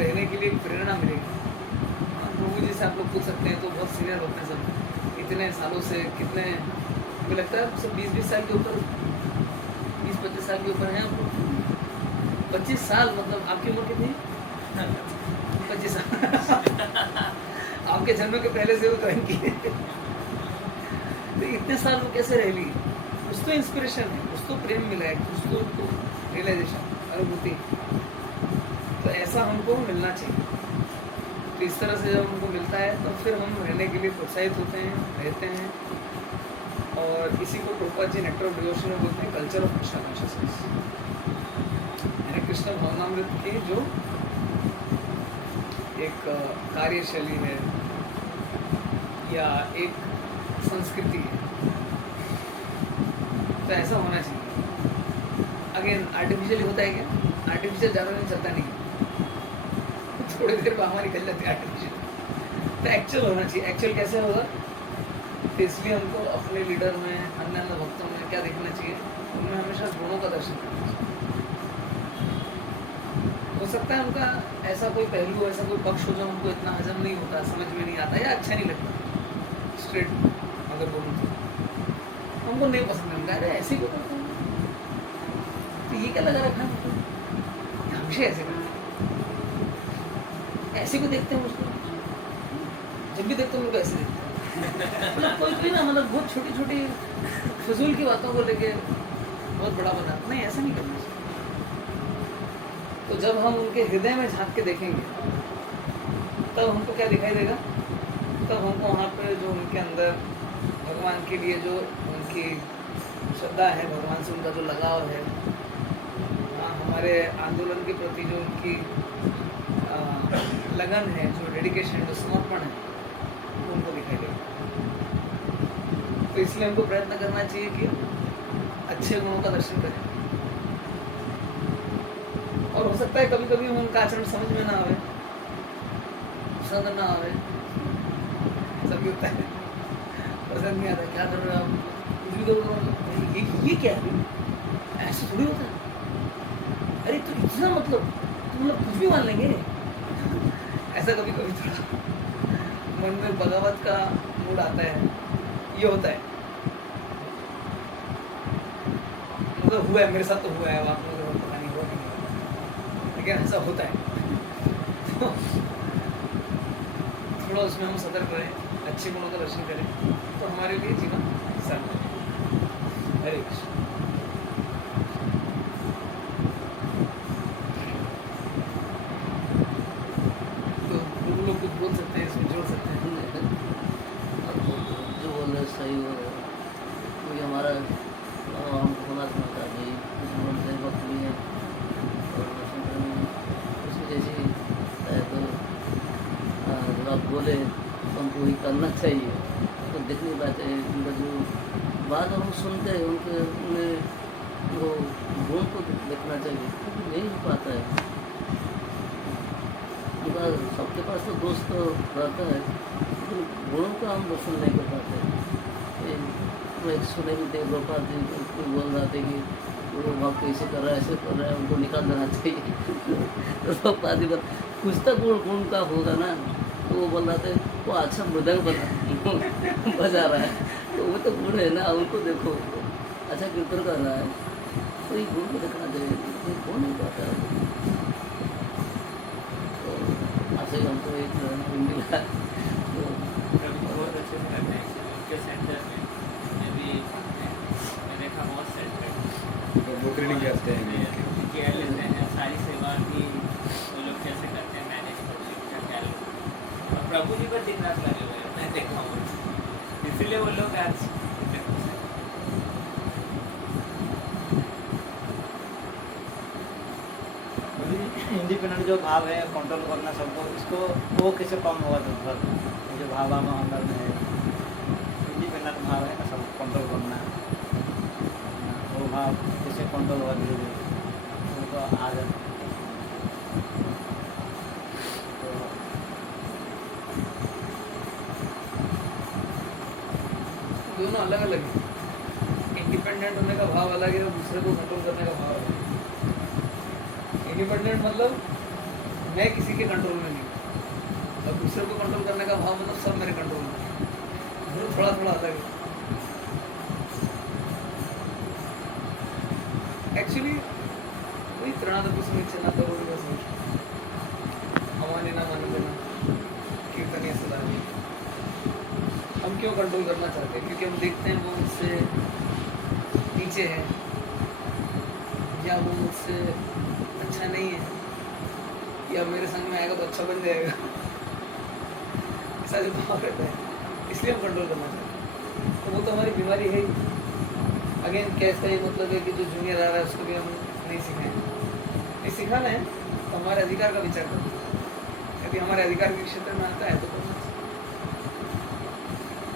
रहने के लिए प्रेरणा मिलेगी। प्रभु जी से आप लोग पूछ सकते हैं, तो बहुत सीनियर होते हैं सब, इतने सालों से, कितने, मुझे लगता है सब 20-20 साल के ऊपर, 20-25 साल के ऊपर हैं आप लोग। 25 साल, मतलब आपकी उम्र कितनी? 25 साल। आपके जन्म के पहले से वो ज्वाइन किए, तो इतने साल वो कैसे रह ली? कुछ तो इंस्पिरेशन है, कुछ तो प्रेम मिला है, कुछ तो रियलाइजेशन, अनुभूति, तो ऐसा हमको मिलना चाहिए। तो इस तरह से जब हमको मिलता है तो फिर हम रहने के लिए प्रोत्साहित होते हैं, रहते हैं, और इसी को Prabhupada ji nectar of devotion में बोलते हैं कल्चर ऑफ कृष्णा कॉन्शियसनेस, यानी कृष्ण भावनामृत की जो एक कार्यशैली है या एक संस्कृति है, तो ऐसा होना चाहिए। अगेन आर्टिफिशियली होता है क्या? आर्टिफिशियल ज़्यादा नहीं चलता, नहीं, थोड़ी देर बाहर निकल जाती है आर्टिफिशियल, तो एक्चुअल होना चाहिए। एक्चुअल कैसे होगा? तो इसलिए हमको अपने लीडर में, अन्य भक्तों में क्या देखना चाहिए? उनमें हमेशा गुणों का दर्शन करना चाहिए। हो सकता है उनका ऐसा कोई पहलू, ऐसा कोई पक्ष हो जो हमको इतना हजम नहीं होता, समझ में नहीं आता या अच्छा नहीं लगता, स्ट्रेट अगर बोलूँ तो हमको नहीं पसंद है। उनका अरे ऐसे क्यों करते हैं, तो ये क्या लगा रखा है हमको, हमेशा ऐसे करते हैं, ऐसे को देखते हैं मुझको, जब भी देखते हैं उनको ऐसे देखते हैं। मतलब कोई ना, मतलब बहुत छोटी छोटी फजूल की बातों को लेके बहुत बड़ा बना, नहीं ऐसा नहीं करना चाहिए। तो जब हम उनके हृदय में झांक के देखेंगे तब हमको क्या दिखाई देगा, तब हमको वहाँ पर जो उनके अंदर भगवान के लिए जो उनकी श्रद्धा है, भगवान से उनका जो लगाव है, हमारे आंदोलन के प्रति जो उनकी लगन है, जो डेडिकेशन है, जो समर्पण है, वो उनको दिखाई देगा। तो इसलिए हमको प्रयत्न करना चाहिए कि अच्छे गुणों का दर्शन करें। और हो सकता है कभी कभी उनका आचरण समझ में ना आवे, पसंद ना आवे, सभी होता है, पसंद नहीं आता, क्या कर रहे हो आप, कुछ भी करो, ये क्या है, ऐसे थोड़ी होता है, अरे तो इतना मतलब कुछ भी मान लेंगे ऐसा कभी कभी थोड़ा मन में बगावत का मूड आता है, ये होता है। मतलब हुआ है, मेरे साथ तो हुआ है, आप लोगों को पता नहीं हुआ नहीं, लेकिन ऐसा होता है। तो थोड़ा उसमें हम सतर्क रहें, अच्छे गुणों का दर्शन करें, तो हमारे लिए जीवन सरल है। हरे कृष्ण। लोग कुछ बोल सकते हैं, इसमें जोड़ सकते हैं। जो बोल रहे सही हो रहे, क्योंकि हमारा हम समाज में था भाई, कुछ वक्त भी है और उसकी जैसी है, तो जब आप बोले तो हमको वही करना चाहिए। तो देखनी बात है, उनका जो बात हम सुनते हैं उनके उन्हें वो गुण को देखना चाहिए, क्योंकि नहीं हो पाता है उनका। सबके पास तो दोस्त तो रहता है, लेकिन गुणों का हम दर्शन नहीं कर पाते। मैं सुने भी थे गोपाल जी कोई बोल रहा थे कि वो भक्त कैसे कर रहा है, ऐसे कर रहा है, उनको निकाल देना चाहिए। तो गोपाल जी कुछ तो गुण का होगा ना, तो वो बोल रहा था वो अच्छा मृदंग बजा रहा है, तो वो तो गुण है ना, उनको देखो अच्छा कीर्तन कर रहा है, तो ये गुण को देखना चाहिए, कौन नहीं पाता है। आपसे हमको एक मिला तो बहुत अच्छे से करते हैं उनके सेंटर में भी मैंने देखा, बहुत सेंटर वो ट्रेनिंग करते हैं, केयर लेते हैं, सारी सेवा की वो लोग कैसे करते हैं, मैनेज करते हैं, क्या ख्याल रखते हैं। और प्रभु जी पर दिन रात लगे हुए हैं, मैं देखा हूँ, इसलिए वो लोग आज इंडिपेंडेंट जो भाव है, कंट्रोल करना सबको, इसको वो कैसे कम होगा, तो जो भाव हम अंदर में है, इंडिपेंडेंट भाव है ना, सब कंट्रोल करना, वो भाव कैसे कंट्रोल होगा धीरे धीरे उनको आ जाए। तो दोनों अलग अलग है, इंडिपेंडेंट होने का भाव अलग है और दूसरे को कंट्रोल करने का भाव अलग है। इंडिपेंडेंट मतलब मैं किसी के कंट्रोल में नहीं, और दूसरे को कंट्रोल करने का भाव मतलब सब मेरे कंट्रोल में है, दोनों थोड़ा थोड़ा अलग है। एक्चुअली कोई त्रणादपि समीक्षा न करो बस हमारे ना मानो देना कीर्तन या सदा। हम क्यों कंट्रोल करना चाहते हैं? क्योंकि हम देखते हैं वो मुझसे नीचे है, या वो मुझसे अच्छा नहीं है, या मेरे संग में आएगा तो अच्छा बन जाएगा, ऐसा जो भाव रहता है, इसलिए हम कंट्रोल करना चाहते हैं। तो वो तो हमारी बीमारी है ही। अगेन कैसा ही मतलब है कि जो जूनियर आ रहा है उसको भी हम नहीं सिखाएं, नहीं सिखाना है तो हमारे अधिकार का विचार करो, यदि हमारे अधिकार के क्षेत्र में आता है तो करना चाहिए।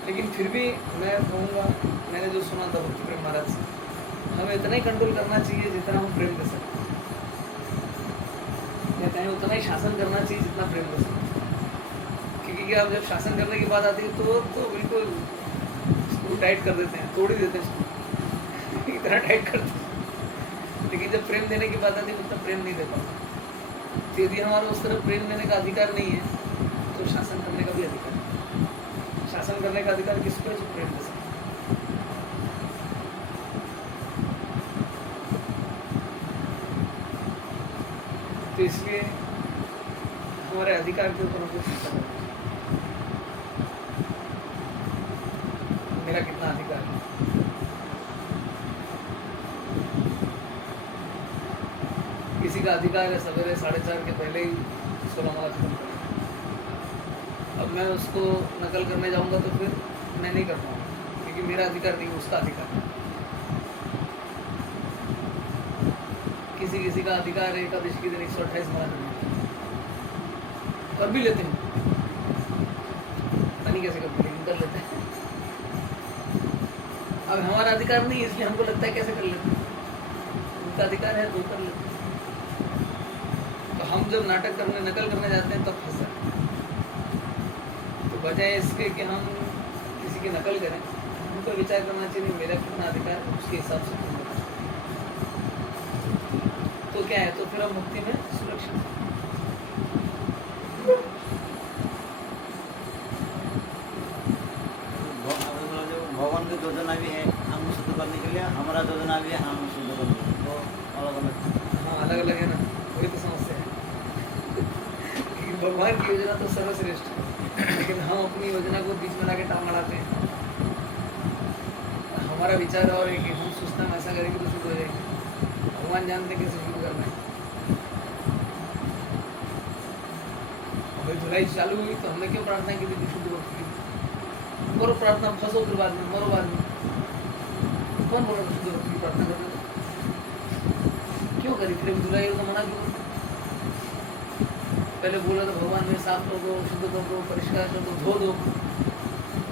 लेकिन फिर भी मैं कहूँगा, मैंने जो सुना था भक्ति प्रेम महाराज से, हमें इतना ही कंट्रोल करना चाहिए जितना हम प्रेम दे सकते, या कहें उतना ही शासन करना चाहिए जितना प्रेम दे सकते। क्योंकि आप जब शासन करने की बात आती है तो बिल्कुल स्क्रू टाइट कर देते हैं, तोड़ ही देते हैं स्क्रू, इतना टाइट करते हैं। लेकिन जब प्रेम देने की बात आती है उतना प्रेम नहीं दे पाते। तो यदि हमारा उस तरफ प्रेम देने का अधिकार नहीं है तो शासन करने का भी अधिकार नहीं। शासन करने का अधिकार किसको है? जो प्रेम दे सकते। तो इसलिए हमारे अधिकार के ऊपर हमको चिंता करना चाहिए, मेरा कितना अधिकार है। किसी का अधिकार है सवेरे 4:30 के पहले ही 16 माला खत्म करना, अब मैं उसको नकल करने जाऊंगा तो फिर मैं नहीं कर पाऊंगा, क्योंकि मेरा अधिकार नहीं, उसका अधिकार है। किसी किसी का अधिकार है एकादशी के दिन 128 माला करने का, कर भी लेते हैं, पता नहीं कैसे करते, लेकिन कर लेते हैं। अब हमारा अधिकार नहीं है, इसलिए हमको लगता है कैसे कर लेते हैं, उनका अधिकार है तो कर लेते हैं। तो हम जब नाटक करने, नकल करने जाते हैं तब फंस जाते हैं। तो बजाय इसके कि हम किसी की नकल करें, हमको विचार करना चाहिए मेरा कितना अधिकार है, उसके हिसाब से हम करें। तो क्या है, तो फिर हम मुक्ति में सुरक्षित हैं। जो भगवान की योजना भी है हम शुद्ध करने के लिए, हमारा योजना भी है हम शुद्ध करने के लिए, तो अलग अलग। हाँ अलग अलग है ना, वही तो समस्या है। लेकिन भगवान की योजना तो सर्वश्रेष्ठ है, लेकिन हम अपनी योजना को बीच में लाके टांग अड़ाते हैं। हमारा विचार और है कि हम सोचते हैं ऐसा करेंगे तो शुद्ध हो जाएंगे, भगवान जानते हैं कैसे शुरू करना है। अभी जुलाई चालू हुई तो हमने क्यों प्रार्थना की थी कि शुद्ध भक्ति की? करो प्रार्थना, फंसो फिर बाद में, मरो बाद में। कौन बोला था शुद्ध भक्ति की प्रार्थना करने को? क्यों करी फिर जुलाई को मना क्यों? पहले बोला था भगवान में साफ कर दो, शुद्ध कर दो, परिष्कार कर दो, धो दो।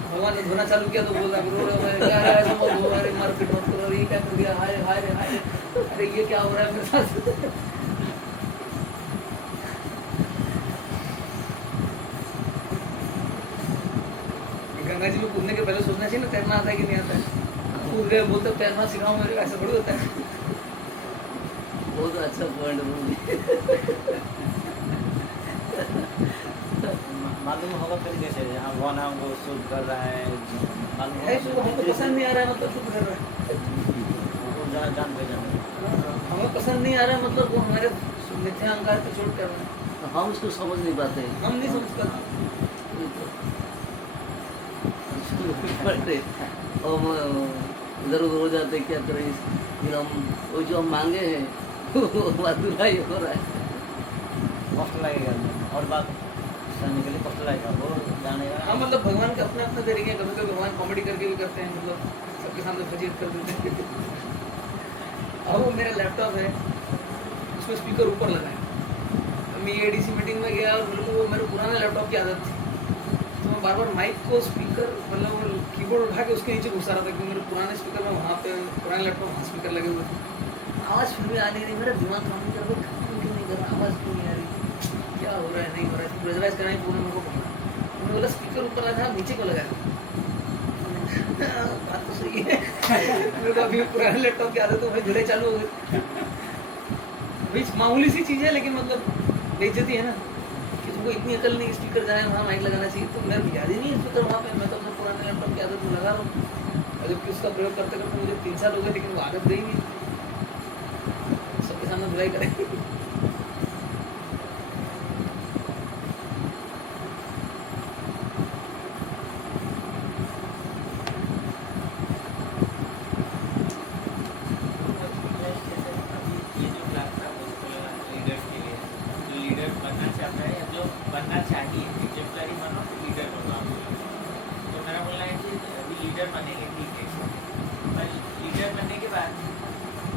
भगवान ने धोना चालू किया तो बोला रो रहा है, क्या है ऐसा मत धो, अरे मारपीट मत करो, ये क्या कर दिया, हाय हाय रे हाय, अरे ये क्या हो रहा है मेरे साथ। गंगा जी में कूदने के पहले सोचना चाहिए ना तैरना आता है कि नहीं आता है। कूद गए बोलते तैरना सिखाऊं मेरे, ऐसा थोड़ी होता है। बहुत अच्छा पॉइंट बोली। मालूम होगा फिर कैसे भगवान हमको शुद्ध कर रहा है, मालूम है शुद्ध, हमको पसंद नहीं आ रहा है मतलब शुद्ध कर रहा है। जान पे जान। हमें पसंद नहीं आ रहा है मतलब वो हमारे मिथ्या अहंकार पे चोट कर रहा है, हम उसको समझ नहीं पाते हैं। हम नहीं समझ पाते। और इधर उधर हो जाते क्या करें, फिर हम वो जो हम मांगे हैं वो अधूरा ही हो रहा है। कष्ट लगेगा और बात सुनने के लिए कष्ट लगेगा, वो जानेगा। हाँ मतलब भगवान के अपने अपने तरीके हैं, कभी कभी भगवान कॉमेडी करके भी करते हैं, मतलब सबके सामने फजीयत कर देते हैं। अब वो मेरा लैपटॉप है, उसमें स्पीकर ऊपर लगा है। मैं एडीसी मीटिंग में गया और मेरे पुराने लैपटॉप की आदत थी, तो मैं बार बार माइक को स्पीकर मतलब वो कीबोर्ड उठा के उसके नीचे घुसा रहा था, क्योंकि मेरे पुराने स्पीकर में वहाँ पे पुराने लैपटॉप वहाँ स्पीकर लगे हुए थे। आवाज़ फिर भी आ नहीं रही, मेरा दिमाग काम नहीं कर रहा, क्यों नहीं कर रहा, आवाज़ क्यों नहीं आ रही, क्या हो रहा है, नहीं हो रहा है। फिर प्रेशराइज करना ही पूरा मेरे को पकड़ा। मैंने बोला स्पीकर ऊपर लगा था, नीचे को लगाया। बात तो सही है। मेरे को अभी पुराने लैपटॉप की आदत तो भाई धुलाई चालू हो गई। भाई मामूली सी चीज़ है, लेकिन मतलब बेइज्जती है ना कि तुमको इतनी अकल नहीं, स्पीकर जाए वहाँ माइक लगाना चाहिए, तो मेरे को याद ही नहीं है स्पीकर वहाँ पे। मैं तो अपने पुराने लैपटॉप की आदत में लगा रहा हूँ, और जबकि उसका प्रयोग करते करते मुझे 3 साल हो गए, लेकिन वो आदत गई नहीं। सबके सामने धुलाई करें। ये जो क्लास था उसको लीडर्स के लिए, जो लीडर बनना चाहता है या जो बनना चाहिए, एग्जेम्पलरी बनो तो लीडर बनो आप लोग। तो मेरा बोलना है कि अभी लीडर बनेंगे ठीक है, पर लीडर बनने के बाद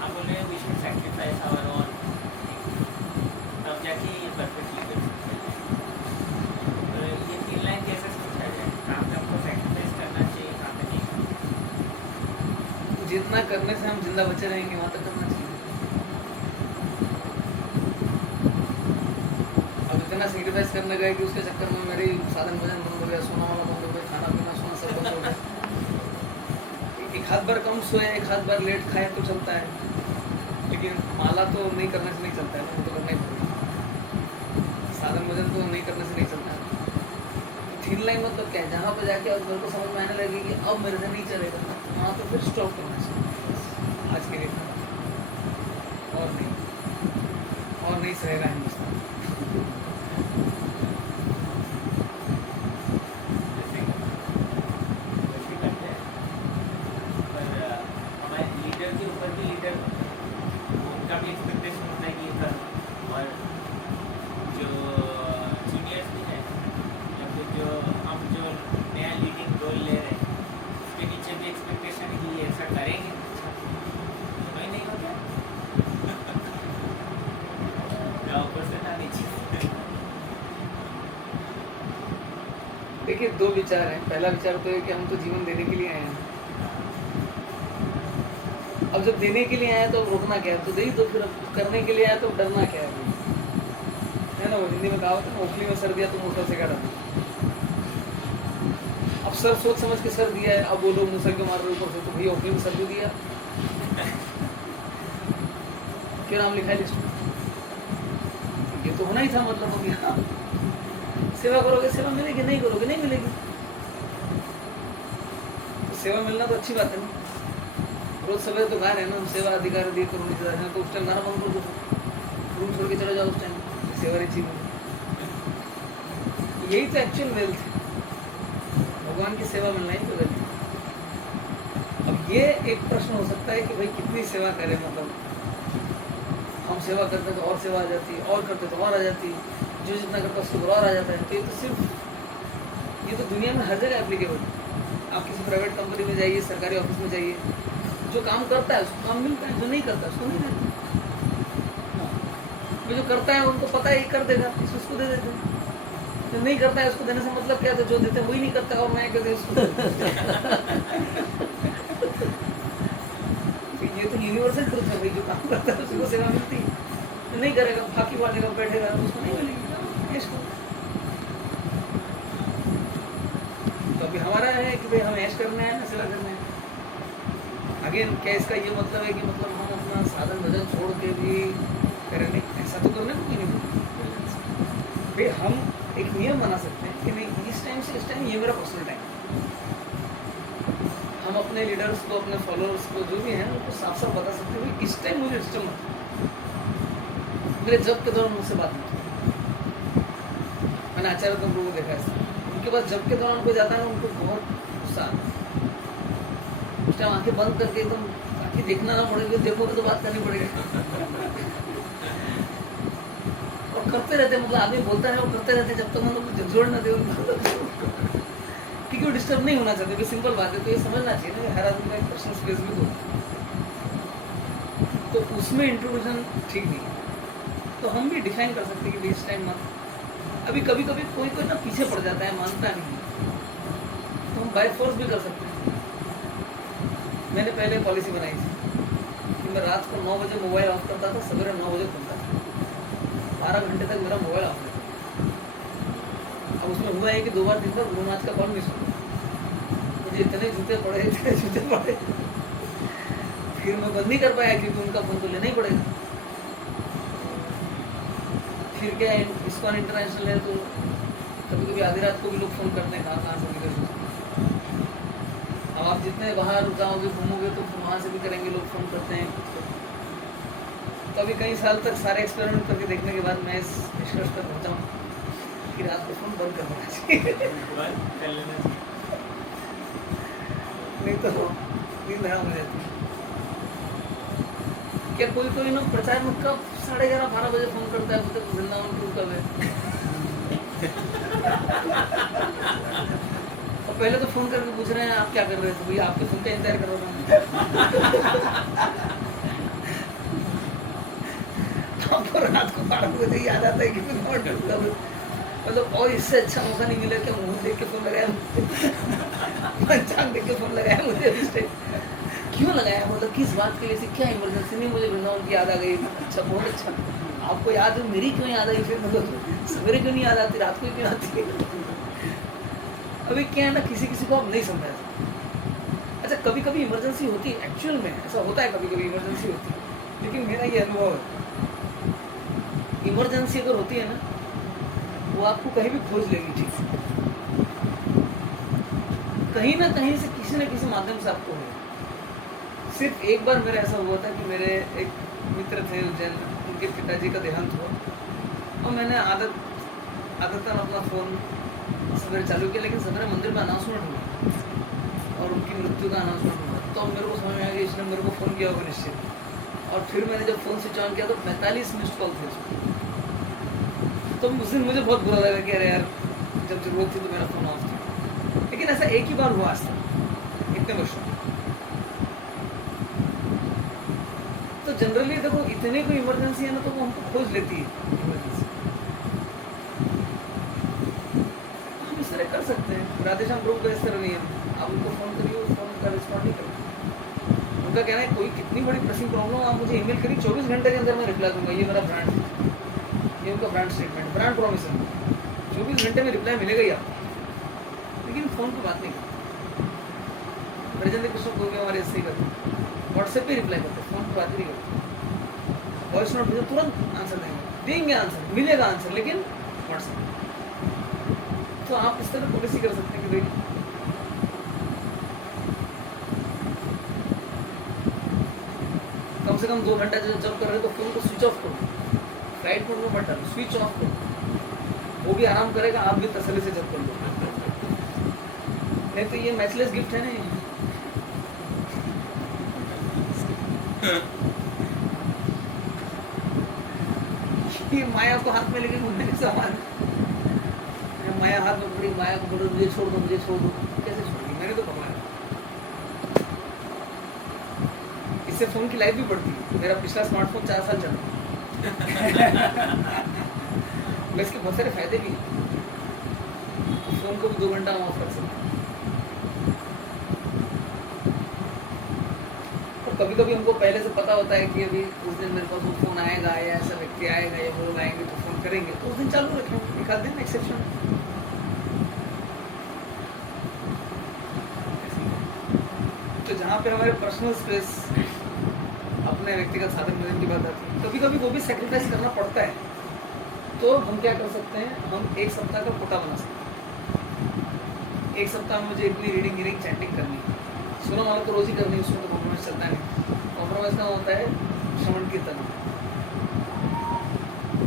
आप बोल रहे हैं we should sacrifice our own, तब जाके ये परफेक्ट लीडरशिप चाहिए। तो ये 3 लाइन कैसे समझा जाए, कहाँ पे हमको सैक्रिफाइस करना चाहिए, कहाँ पे नहीं। जितना करने से हम जिंदा बचे रहेंगे वहाँ तक करना चाहिए। अब इतना सेक्रीफाइस करने गए कि उसके चक्कर में मेरी साधन भोजन बंद हो गया, सोना वाला बंद हो गया, खाना पीना सोना सब बंद हो गया। एक हाथ बार कम सोए, एक हाथ बार लेट खाए तो चलता है, लेकिन माला तो नहीं करने से नहीं चलता है ना, वो तो करना ही पड़ेगा। साधन भोजन तो नहीं करने से नहीं चलता है। 3 लाइन मतलब क्या है, जहाँ पर जाके अब मेरे को समझ में आने लगी कि अब मेरे से नहीं चलेगा, वहाँ पे फिर स्टॉप करना चाहिए आज के लिए, और नहीं सहेगा हिंदुस्तान। वैसे करते हैं, पर हमारे लीडर के ऊपर भी लीडर उनका भी एक्सपेक्टेशन होता है कि ये कर, और जो जूनियर्स भी हैं या फिर जो करेंगे कोई नहीं होता या ऊपर से ना नीचे देखिए, दो विचार हैं। पहला विचार तो है कि हम तो जीवन देने के लिए आए हैं। अब जब देने के लिए आए तो रोकना क्या है? तो दे ही दो। फिर अब करने के लिए आए तो डरना क्या है? है ना, वो हिंदी में कहावत है ना, ओखली में सर दिया तो मूसल से क्या डरना। अब सर सोच समझ के सर दिया है, अब बोलो मूसल के मार रहे ऊपर से, तो भैया ओखली में सर भी दिया। क्यों नाम लिखा है लिस्ट में? ये तो होना ही था। मतलब अब यहाँ सेवा करोगे, सेवा मिलेगी, नहीं करोगे नहीं मिलेगी। तो सेवा मिलना तो अच्छी बात है ना। रोज सवेरे तो गा रहे हैं ना, सेवा अधिकार दिए करो नीचे जाने, तो उस टाइम गाना बंद कर दो, रूम छोड़ के चले जाओ उस टाइम, सेवा नहीं चाहिए। यही तो एक्चुअल वेल्थ है, भगवान की सेवा मिलना ही तो वेल्थ है। अब ये एक प्रश्न हो सकता है कि भाई कितनी सेवा करें, मतलब हम सेवा करते तो और सेवा आ जाती है, और करते तो और आ जाती है, जो जितना करता है उसको और आ जाता है। तो ये तो सिर्फ, ये तो दुनिया में हर जगह एप्लीकेबल है। आप किसी प्राइवेट कंपनी में जाइए, सरकारी ऑफिस में जाइए, जो काम करता है उसको काम मिलता है, जो नहीं करता है उसको नहीं मिलता। जो करता है उनको पता है ये कर देगा, उसको दे देते हैं। जो नहीं करता है उसको देने से मतलब क्या है? तो जो देते हैं वही नहीं करता और मैं कहते उसको ये तो यूनिवर्सल ट्रुथ है भाई, जो काम करता है उसको सेवा मिलती है, जो नहीं करेगा फाकी बांटेगा बैठेगा उसको नहीं मिलेगी। ऐश करो। तो अभी हमारा है कि भाई हम ऐश करना है ना सेवा करना है। अगेन क्या इसका ये मतलब है कि मतलब हम अपना साधन भजन छोड़ के भी करें? नहीं, ऐसा तो करने को कोई नहीं। भाई हम एक नियम बना सकते हैं कि नहीं, इस टाइम से इस टाइम ये मेरा पर्सनल टाइम। हम अपने लीडर्स को, अपने फॉलोअर्स को, जो भी हैं उनको साफ साफ बता सकते हैं इस टाइम मुझे डिस्टर्ब मत, मेरे जब के दौरान मुझसे बात नहीं। मैंने आचार्य तंत्र को देखा ऐसा, उनके पास जब के दौरान कोई जाता है ना, उनको बहुत गुस्सा आता है। उस टाइम आंखें बंद करके एकदम, ताकि देखना ना पड़ेगा, देखोगे तो बात करनी पड़ेगी। और करते रहते, मतलब आदमी बोलता है और करते रहते जब तक मतलब कुछ जोड़ ना दे, क्योंकि वो डिस्टर्ब नहीं होना चाहते। सिंपल बात है। तो ये समझना चाहिए ना कि हर आदमी का एक पर्सनल स्पेस भी तो उसमें इंट्रोड्यूशन ठीक नहीं है। तो हम भी डिफाइन कर सकते हैं कि इस टाइम मत। अभी कभी कभी कोई कोई ना पीछे पड़ जाता है, मानता नहीं, तो हम बाय फोर्स भी कर सकते हैं। मैंने पहले पॉलिसी बनाई थी कि मैं रात को 9 बजे मोबाइल ऑफ करता था, सवेरे 9 बजे खुलता था, 12 घंटे तक मेरा मोबाइल ऑफ रहता था। अब उसमें हुआ है कि 2 बार 3 बार गुरु महाराज का कॉल मिस हो गया, मुझे इतने जूते पड़े, फिर मैं बंद नहीं कर पाया क्योंकि उनका फोन तो लेना ही पड़ेगा। फिर क्या है, इस्कॉन इंटरनेशनल है तो कभी कभी आधी रात को भी लोग फोन करते हैं, कहाँ से निकल। अब आप जितने बाहर जाओगे घूमोगे तो वहाँ से भी करेंगे, लोग फोन करते हैं। तो अभी कई साल तक सारे एक्सपेरिमेंट करके देखने के बाद मैं इस निष्कर्ष पर पहुँचा हूँ कि रात को फोन बंद कर देना चाहिए, नहीं तो नींद हराम हो जाती है। क्या कोई कोई ना प्रचार में कब 11:30-12 बजे फोन करता है, बोलते वृंदावन क्यों कब है। और पहले तो फोन करके पूछ रहे हैं आप क्या कर रहे थे, भैया आपके फोन का इंतजार कर रहा हूँ। आपको रात को 12 बजे याद आता है कि मतलब और इससे अच्छा मौका नहीं मिला कि मुंह देख के फोन लगाया, पंचांग देख के फोन लगाया मुझे इस टाइम। क्यों लगाया, मतलब किस बात के लिए, क्या इमरजेंसी नहीं, मुझे वृंदावन की याद आ गई। अच्छा, बहुत अच्छा। आपको याद है, मेरी क्यों याद आई फिर, मतलब सवेरे क्यों नहीं याद आती, रात को क्यों आती है। अभी क्या है ना, किसी किसी को आप नहीं समझा सकते। अच्छा, कभी कभी इमरजेंसी होती है, एक्चुअल में ऐसा होता है, कभी कभी इमरजेंसी होती है, लेकिन मेरा ये अनुभव है, इमरजेंसी अगर होती है ना, वो आपको कहीं भी खोज लेगी, ठीक है, कहीं ना कहीं से किसी न किसी माध्यम से आपको होगा। सिर्फ एक बार मेरा ऐसा हुआ था कि मेरे एक मित्र थे उज्जैन, उनके पिताजी का देहांत हुआ और मैंने आदतन अपना फ़ोन सवेरे चालू किया, लेकिन सवेरे मंदिर में अनाउंसमेंट हुआ और उनकी मृत्यु का अनाउंसमेंट हुआ, तो मेरे को समझ में आया कि इसने मेरे को फ़ोन किया होगा निश्चित। और फिर मैंने जब फ़ोन स्विच ऑन किया तो 45 मिस्ड कॉल थे उसमें। तो उस दिन मुझे बहुत बुरा लगा कि अरे यार, जब जरूरत थी तो मेरा फ़ोन ऑफ था। लेकिन ऐसा एक ही बार हुआ आज तक इतने वर्षों। जनरली देखो इतनी कोई इमरजेंसी है ना तो वो हमको खोज लेती है इमरजेंसी। हम इस तरह कर सकते हैं, राधेश्याम ग्रुप का इस तरह नहीं है, आप उनको फ़ोन करिए, वो फ़ोन का रिस्पॉन्ड नहीं करते। उनका कहना है कोई कितनी बड़ी प्रेसिंग प्रॉब्लम हो आप मुझे ईमेल करिए, 24 घंटे के अंदर मैं रिप्लाई दूंगा, ये मेरा ब्रांड है, ये उनका ब्रांड स्टेटमेंट, ब्रांड प्रॉमिस है, 24 घंटे में रिप्लाई मिलेगा ही आपको। लेकिन फ़ोन पर बात नहीं करते। ब्रजेंद्र कृष्ण कोई भी हमारे ऐसे ही करते, व्हाट्सएप पे रिप्लाई करते, फ़ोन पर बात ही नहीं करते। वॉइस नोट भेजो तुरंत आंसर देंगे आंसर मिलेगा आंसर, लेकिन व्हाट्सएप। तो आप इस तरह पॉलिसी कर सकते हैं कि भाई कम से कम 2 घंटा जब कर रहे हो तो फोन को स्विच ऑफ करो, फ्लाइट मोड में मत डालो, स्विच ऑफ करो, वो भी आराम करेगा, आप भी तसल्ली से जब कर लो। नहीं तो ये मैचलेस गिफ्ट है ना ये माया को हाथ में लेके घूमने के समान। माया हाथ में पड़ी, माया को बोलो मुझे छोड़ दो, मुझे छोड़ दो, कैसे छोड़ेगी? मैंने तो कमाया। इससे फोन की लाइफ भी बढ़ती है। मेरा पिछला स्मार्टफोन 4 साल चला मैं इसके बहुत सारे फायदे भी हैं। फोन को भी 2 घंटा हम ऑफ कर सकते हैं। और कभी कभी हमको पहले से पता होता है कि अभी उस दिन मेरे पास वो फोन आएगा या ऐसा व्यक्ति आएगा या वो लोग आएंगे तो फोन करेंगे, तो उस दिन चालू रखेंगे, एक आध दिन एक्सेप्शन। तो जहाँ पे हमारे पर्सनल स्पेस, अपने व्यक्तिगत साधन की बात आती है, कभी कभी वो भी सेक्रीफाइस करना पड़ता है। तो हम क्या कर सकते हैं, हम 1 सप्ताह का कोटा बना सकते हैं। 1 सप्ताह में मुझे इतनी रीडिंग हीरिंग चैंटिंग करनी है, सुनो वाला तो रोज ही करनी है, उसमें तो कॉम्प्रोमाइज़ चलता नहीं। कॉम्प्रोमाइज़ का होता है श्रवण कीर्तन,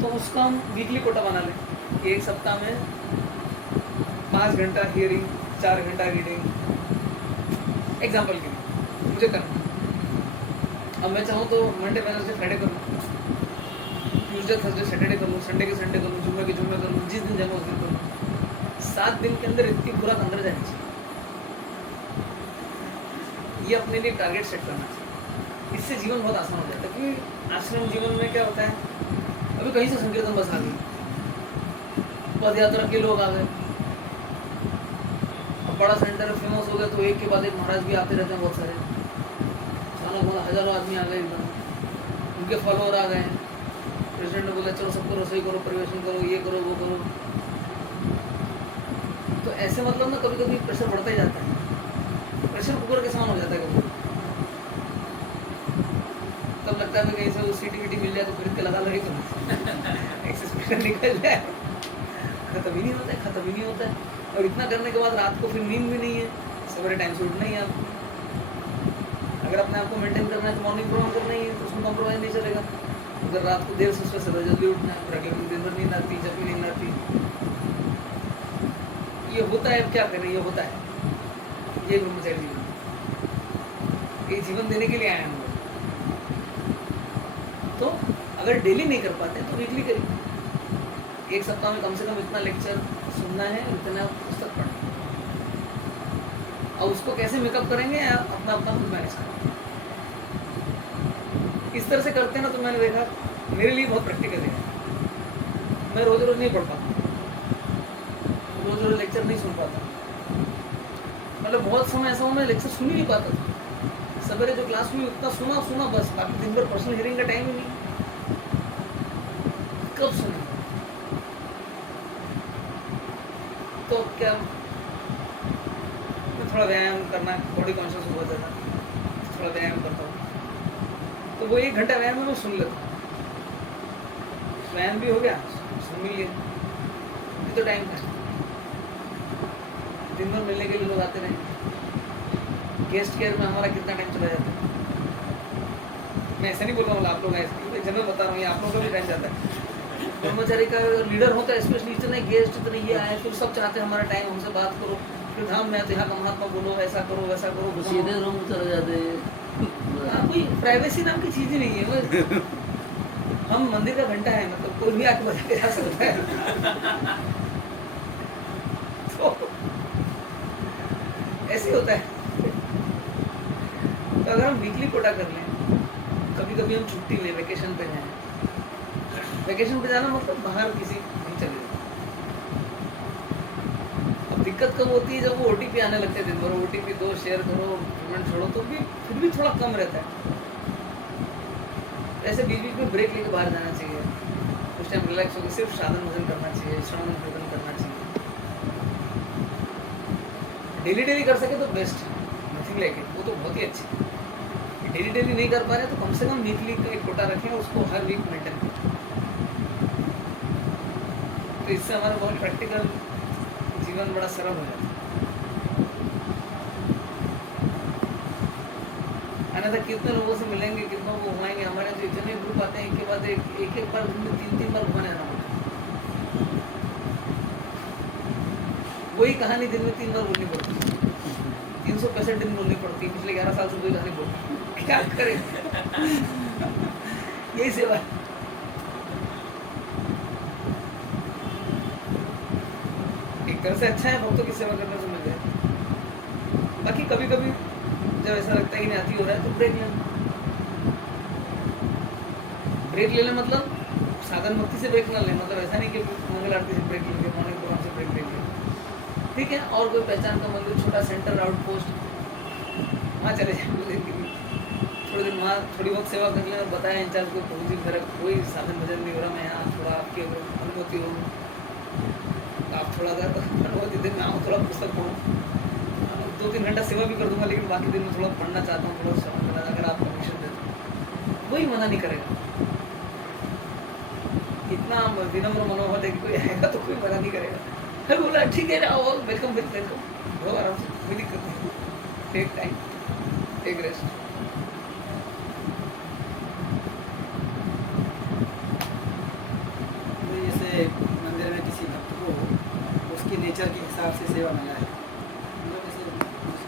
तो उसका हम वीकली कोटा बना लें कि 1 सप्ताह में 5 घंटा हियरिंग, 4 घंटा रीडिंग, एग्जाम्पल के लिए मुझे करना। अब मैं चाहूँ तो मंडे वेडनेसडे फ्राइडे कर लूँ, ट्यूसडे थर्सडे सैटरडे कर लूँ, संडे के संडे कर लूँ, जुम्मे के जुम्मे कर लूँ, जिस दिन जमा उस दिन कर लूँ। 7 दिन के अंदर इतनी खुराक अंदर जानी चाहिए, ये अपने लिए टारगेट सेट करना चाहिए। इससे जीवन बहुत आसान हो जाता है, क्योंकि आश्रम जीवन में क्या होता है, अभी कहीं से संकीर्तन बस आ गई, पद यात्रा के लोग आ गए, अब बड़ा सेंटर फेमस हो गया तो एक के बाद एक महाराज भी आते रहते हैं, बहुत सारे, हजारों आदमी आ गए एकदम, उनके फॉलोअर आ गए। प्रेसिडेंट ने बोला चलो सबको रसोई करो, परिवेशन करो, ये करो, वो करो। तो ऐसे मतलब ना कभी कभी प्रेशर बढ़ता ही जाता है, प्रेशर कुकर के समान हो जाता है कभी। तब लगता है कहीं से वो सीटी वीटी मिल जाए तो खरीद के लगा लगे तो एक्सेस निकल जाए, खत्म ही नहीं होता है, खत्म ही नहीं होता है। और इतना करने के बाद रात को फिर नींद भी नहीं है, सवेरे टाइम से उठना ही है आपको। अगर अपने आप को मेंटेन करना है तो मॉर्निंग प्रोग्राम करना ही है, तो उसमें कॉम्प्रोमाइज़ नहीं चलेगा। अगर रात को देर से सुबह जल्दी उठना है, फिर अगले दिन भर नींद आती, जब भी नींद आती, ये होता है। अब क्या करें, ये होता है, ये ब्रह्मचर्य जीवन, ये जीवन देने के लिए आए हम लोग। तो अगर डेली नहीं कर पाते तो वीकली करिए। 1 सप्ताह में कम से कम इतना लेक्चर सुनना है, इतना पुस्तक पढ़ना है। और उसको कैसे मेकअप करेंगे, अपना अपना खुद मैनेज करेंगे। इस तरह से करते हैं ना, तो मैंने देखा मेरे लिए बहुत प्रैक्टिकल है। मैं रोज रोज नहीं पढ़ पाता, रोज रोज लेक्चर नहीं सुन पाता, मतलब बहुत समय ऐसा हुआ मैं लेक्चर सुन ही नहीं पाता था। सवेरे जो क्लास हुई उतना सुना बस, बाकी दिन भर पर्सनल हियरिंग का टाइम ही नहीं, कब सुने। तो क्या मैं थोड़ा व्यायाम करना, बॉडी कॉन्शियस हुआ था, थोड़ा व्यायाम करता हूँ, तो वो 1 घंटा व्यायाम में मैं सुन लेता हूँ, व्यायाम भी हो गया, सुन भी लिया। ये तो टाइम था, दिन भर मिलने के लिए लोग आते रहे, गेस्ट केयर में हमारा कितना टाइम चला जाता है। मैं ऐसा नहीं बोल रहा हूँ आप लोग ऐसे, जब मैं बता रहा हूँ आप लोगों का भी टाइम जाता है। ब्रह्मचारी का लीडर होता है, स्पेशली इतने गेस्ट इतने ये आए, फिर सब चाहते हैं हमारा टाइम, हमसे बात करो, फिर धाम में आते, यहाँ का महात्मा बोलो, ऐसा करो वैसा करो, सीधे रूम में चले जाते हैं। हाँ, कोई प्राइवेसी नाम की चीज़ ही नहीं है। हम मंदिर का घंटा है, मतलब कोई भी आके बजा के जा सकता है। तो ऐसे होता है। तो अगर हम वीकली कोटा कर लें, कभी कभी हम छुट्टी में वेकेशन पे हैं, वेकेशन पे जाना मतलब बाहर किसी नहीं चले जाना। अब दिक्कत कब होती है जब वो OTP आने लगते हैं दिन भर, OTP दो, शेयर करो, पेमेंट छोड़ो, तो भी फिर भी थोड़ा कम रहता है। ऐसे बीच बीच में ब्रेक लेके बाहर जाना चाहिए, उस टाइम रिलैक्स होकर सिर्फ साधन भजन करना चाहिए, श्रवण कीर्तन करना चाहिए। डेली डेली कर सके तो बेस्ट, नथिंग लाइक इट, वो तो बहुत ही अच्छी। डेली डेली नहीं कर पा रहे तो कम से कम वीकली का एक कोटा रखें, उसको हर वीक मेंटेन करें। तो इससे हमारा बहुत प्रैक्टिकल जीवन बड़ा सरल हो जाता है। अन्यथा कितने लोगों से मिलेंगे, कितनों को घुमाएंगे। हमारे जो इतने ग्रुप आते हैं, एक के बाद एक बार घूमने 3 बार घुमाने जाना पड़ता है। वही कहानी दिन में 3 बार बोलनी पड़ती है, 365 दिन बोलनी पड़ती है। पिछले 11 साल से वही कहानी बोल, क्या करें। यही सेवा है। एक तरह से अच्छा है भक्तों की सेवा करने से मिल जाए। बाकी कभी कभी जब ऐसा लगता है कि नहीं आती हो रहा है तो ब्रेक लेना। ब्रेक लेना मतलब साधन भक्ति से ब्रेक ना लें, मतलब ऐसा नहीं कि मंगल आरती से ब्रेक लेंगे, मॉर्निंग प्रोग्राम से ब्रेक लेंगे, ठीक है। और कोई पहचान का मंदिर, छोटा सेंटर, आउटपोस्ट, वहाँ चले जाएंगे। थोड़े दिन वहाँ थोड़ी बहुत सेवा कर लें और बताया इंचार्ज को, पहुँची मेरा कोई साधन भजन नहीं हो रहा, मैं यहाँ थोड़ा आपकी अनुमति हो, आप थोड़ा अगर अनुमति दें मैं आऊँ, थोड़ा पुस्तक पढ़ूँ, 2-3 घंटा सेवा भी कर दूंगा, लेकिन बाकी दिन में थोड़ा पढ़ना चाहता हूँ, थोड़ा श्रवण करना, अगर आप परमिशन देते हैं कोई मना नहीं करेगा। इतना विनम्र मनोभाव है कि कोई आएगा तो कोई मना नहीं करेगा। फिर बोला ठीक है आओ, वेलकम वेलकम, बहुत आराम से, कोई दिक्कत नहीं, टेक टाइम, टेक रेस्ट। तो जैसे मंदिर में किसी भक्त को उसके नेचर के हिसाब से सेवा मिला है, मतलब जैसे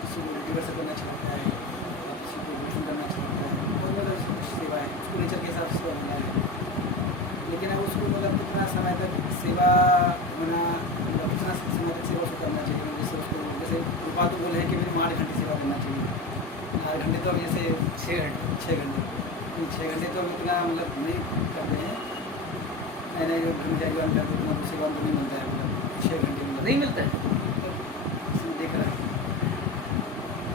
किसी को रिवर से करना चाहता है, या किसी को भोजन करना चाहता है, तो मतलब सेवा है, उसको नेचर के हिसाब से सेवा मिला है। लेकिन अब उसको मतलब कितना समय तक सेवा होना, मतलब कितना समय तक सेवा उसको करना चाहिए। जैसे उसको जैसे कृपा तो बोले हैं कि मिनिमम 8 घंटे सेवा करना चाहिए। 8 घंटे तो अब जैसे 6 घंटे 6 घंटे तो अब इतना मतलब नहीं करते हैं। नए नए घर में जाएगा अंदर तो उतना सेवा तो नहीं मिलता है, मतलब 6 घंटे मतलब नहीं मिलता है, तो देख रहा है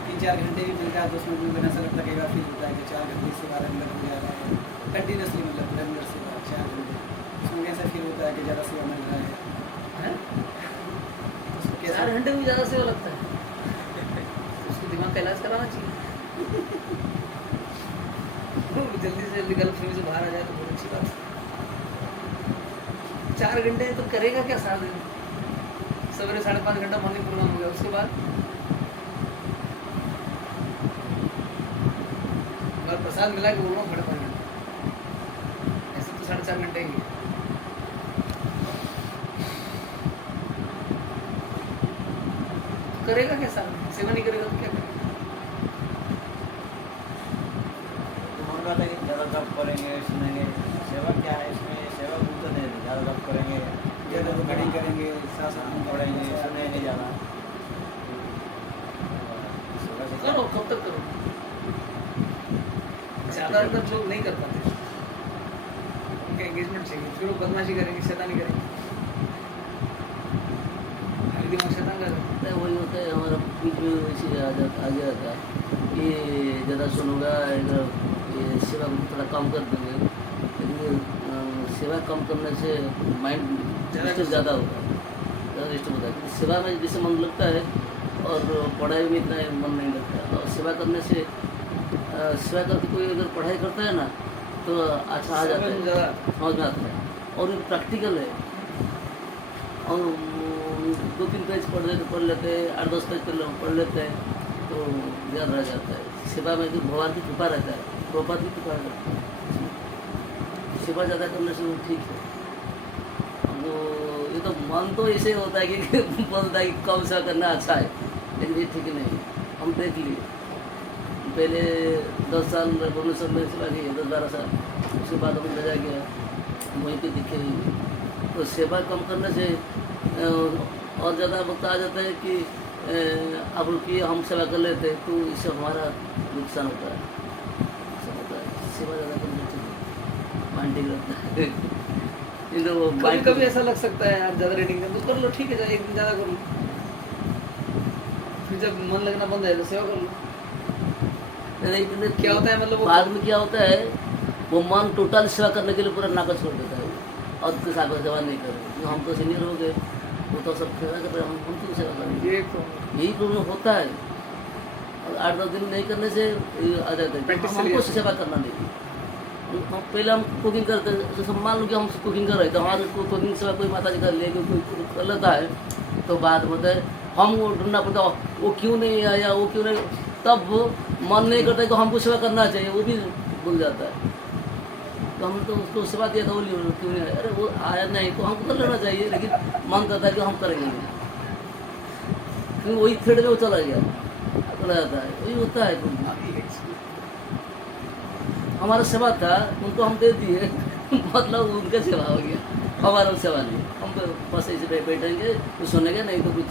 3-4 घंटे भी मिलता है तो उसमें भी ऐसा लगता है, कई बार फील होता है कि 4 घंटे सेवा रेगुलर हो जा रहा है, कंटिन्यूसली मतलब रेगुलर सेवा 4 घंटे, उसमें ऐसा फील होता है कि ज़्यादा सेवा मिल रहा है। उसको कैसा 4 घंटे में ज़्यादा सेवा लगता है, उसको दिमाग का इलाज कराना चाहिए। जल्दी से जल्दी गलतफहमी से बाहर आ जाए तो बहुत अच्छी बात है। 4 घंटे तो करेगा क्या सारा दिन? सवेरे 5.5 घंटा मॉर्निंग प्रोग्राम हो गया, उसके बाद अगर प्रसाद मिला कि बोलो 5.5 घंटा, ऐसे तो 4.5 घंटे ही है। करेगा क्या सारा दिन? सेवा नहीं करेगा तो क्या करेगा? तो मन रहा था कि ज़्यादा जब करेंगे सुनेंगे, सेवा क्या है इसमें, सेवा भूल तो नहीं, ज़्यादा जब करेंगे, ज़्यादा बुकड़ी करेंगे, साथ पढ़ेंगे, सुनेंगे ज़्यादा, करो, कब तक करो? ज़्यादातर लोग नहीं कर पाते, उनका एंगेजमेंट चाहिए, फिर वो बदमाशी करेंगे, शैतानी करेंगे, खाली दिमाग शैतान का है वही होता है हमारा बीच में वैसे आ गया था कि ज़्यादा सुनूंगा इधर ये सेवा को थोड़ा कम कर देंगे, लेकिन सेवा कम करने से माइंड डिस्टर्ब ज़्यादा होता है, ज़्यादा डिस्टर्ब होता है, क्योंकि सेवा में जैसे मन लगता है और पढ़ाई में इतना मन नहीं लगता। और सेवा करने से सेवा करके कोई अगर पढ़ाई करता है ना तो अच्छा आ जाता है, समझ में आता है और ये प्रैक्टिकल है। और 2-3 पेज पढ़ लेते हैं, 8-10 पेज पढ़ लेते हैं तो याद रह जाता है। सेवा में तो भगवान की कृपा रहता है, प्रभुपाद की कृपा रहता है, सेवा ज़्यादा करने से ठीक है। तो ये तो मन तो ऐसे होता है कि बोलता है कि कम सेवा करना अच्छा है, लेकिन ये ठीक नहीं। हम देख लिए पहले 10 साल भुवनेश्वर में सेवा की, 10-12 साल, उसके बाद हम ले गया वहीं पे दिखे हुए। तो सेवा कम करने से और ज़्यादा वक्त आ जाता है कि अब रुकिए हम सेवा कर लेते हैं, तो इससे हमारा नुकसान होता है, ऐसा होता है। सेवा ज़्यादा करनी चाहिए, माइंड ठीक रहता है। नहीं तो वो कभी माइंड कभी ऐसा लग सकता है यार ज़्यादा रीडिंग कर तो कर लो, ठीक है, एक दिन ज़्यादा कर लो, फिर जब मन लगना बंद है तो सेवा कर लो। नहीं, क्या होता है मतलब वो बाद में क्या होता है, वो मन टोटल सेवा करने के लिए पूरा नाकच छोड़ देता है और उसके साथ सेवा नहीं करें। हम तो सीनियर हो गए, वो तो सब सेवा कर रहे हैं, हम क्यों सेवा करेंगे? ये problem यही प्रॉब्लम होता है। और 8-10 दिन नहीं करने से ये आ जाता है Practice हमको चली जाती है। सेवा करना नहीं। पहले हम कुकिंग करते, जैसे मान लो कि हम कुकिंग कर रहे थे, हमारे कुकिंग सेवा कोई माता जी कर ले, कोई कर लेता है, तो बात होता है हम वो ढूंढना पड़ता वो क्यों नहीं आया, वो क्यों नहीं, तब वो मन नहीं करता कि हमको सेवा करना चाहिए, वो भी भूल जाता है। तो हम तो उसको सेवा दिया था, वो क्यों नहीं आया, अरे वो आया नहीं तो हमको कर लेना चाहिए, लेकिन मन करता है कि हम करेंगे नहीं, क्योंकि वही थ्रेड में वो चला गया, चला जाता है, वही होता है। हमारा सेवा था, उनको हम दे दिए मतलब उनका सेवा हो गया, हमारा सेवा नहीं। हम तो बस ऐसे बैठेंगे, कुछ सुनेंगे, नहीं तो कुछ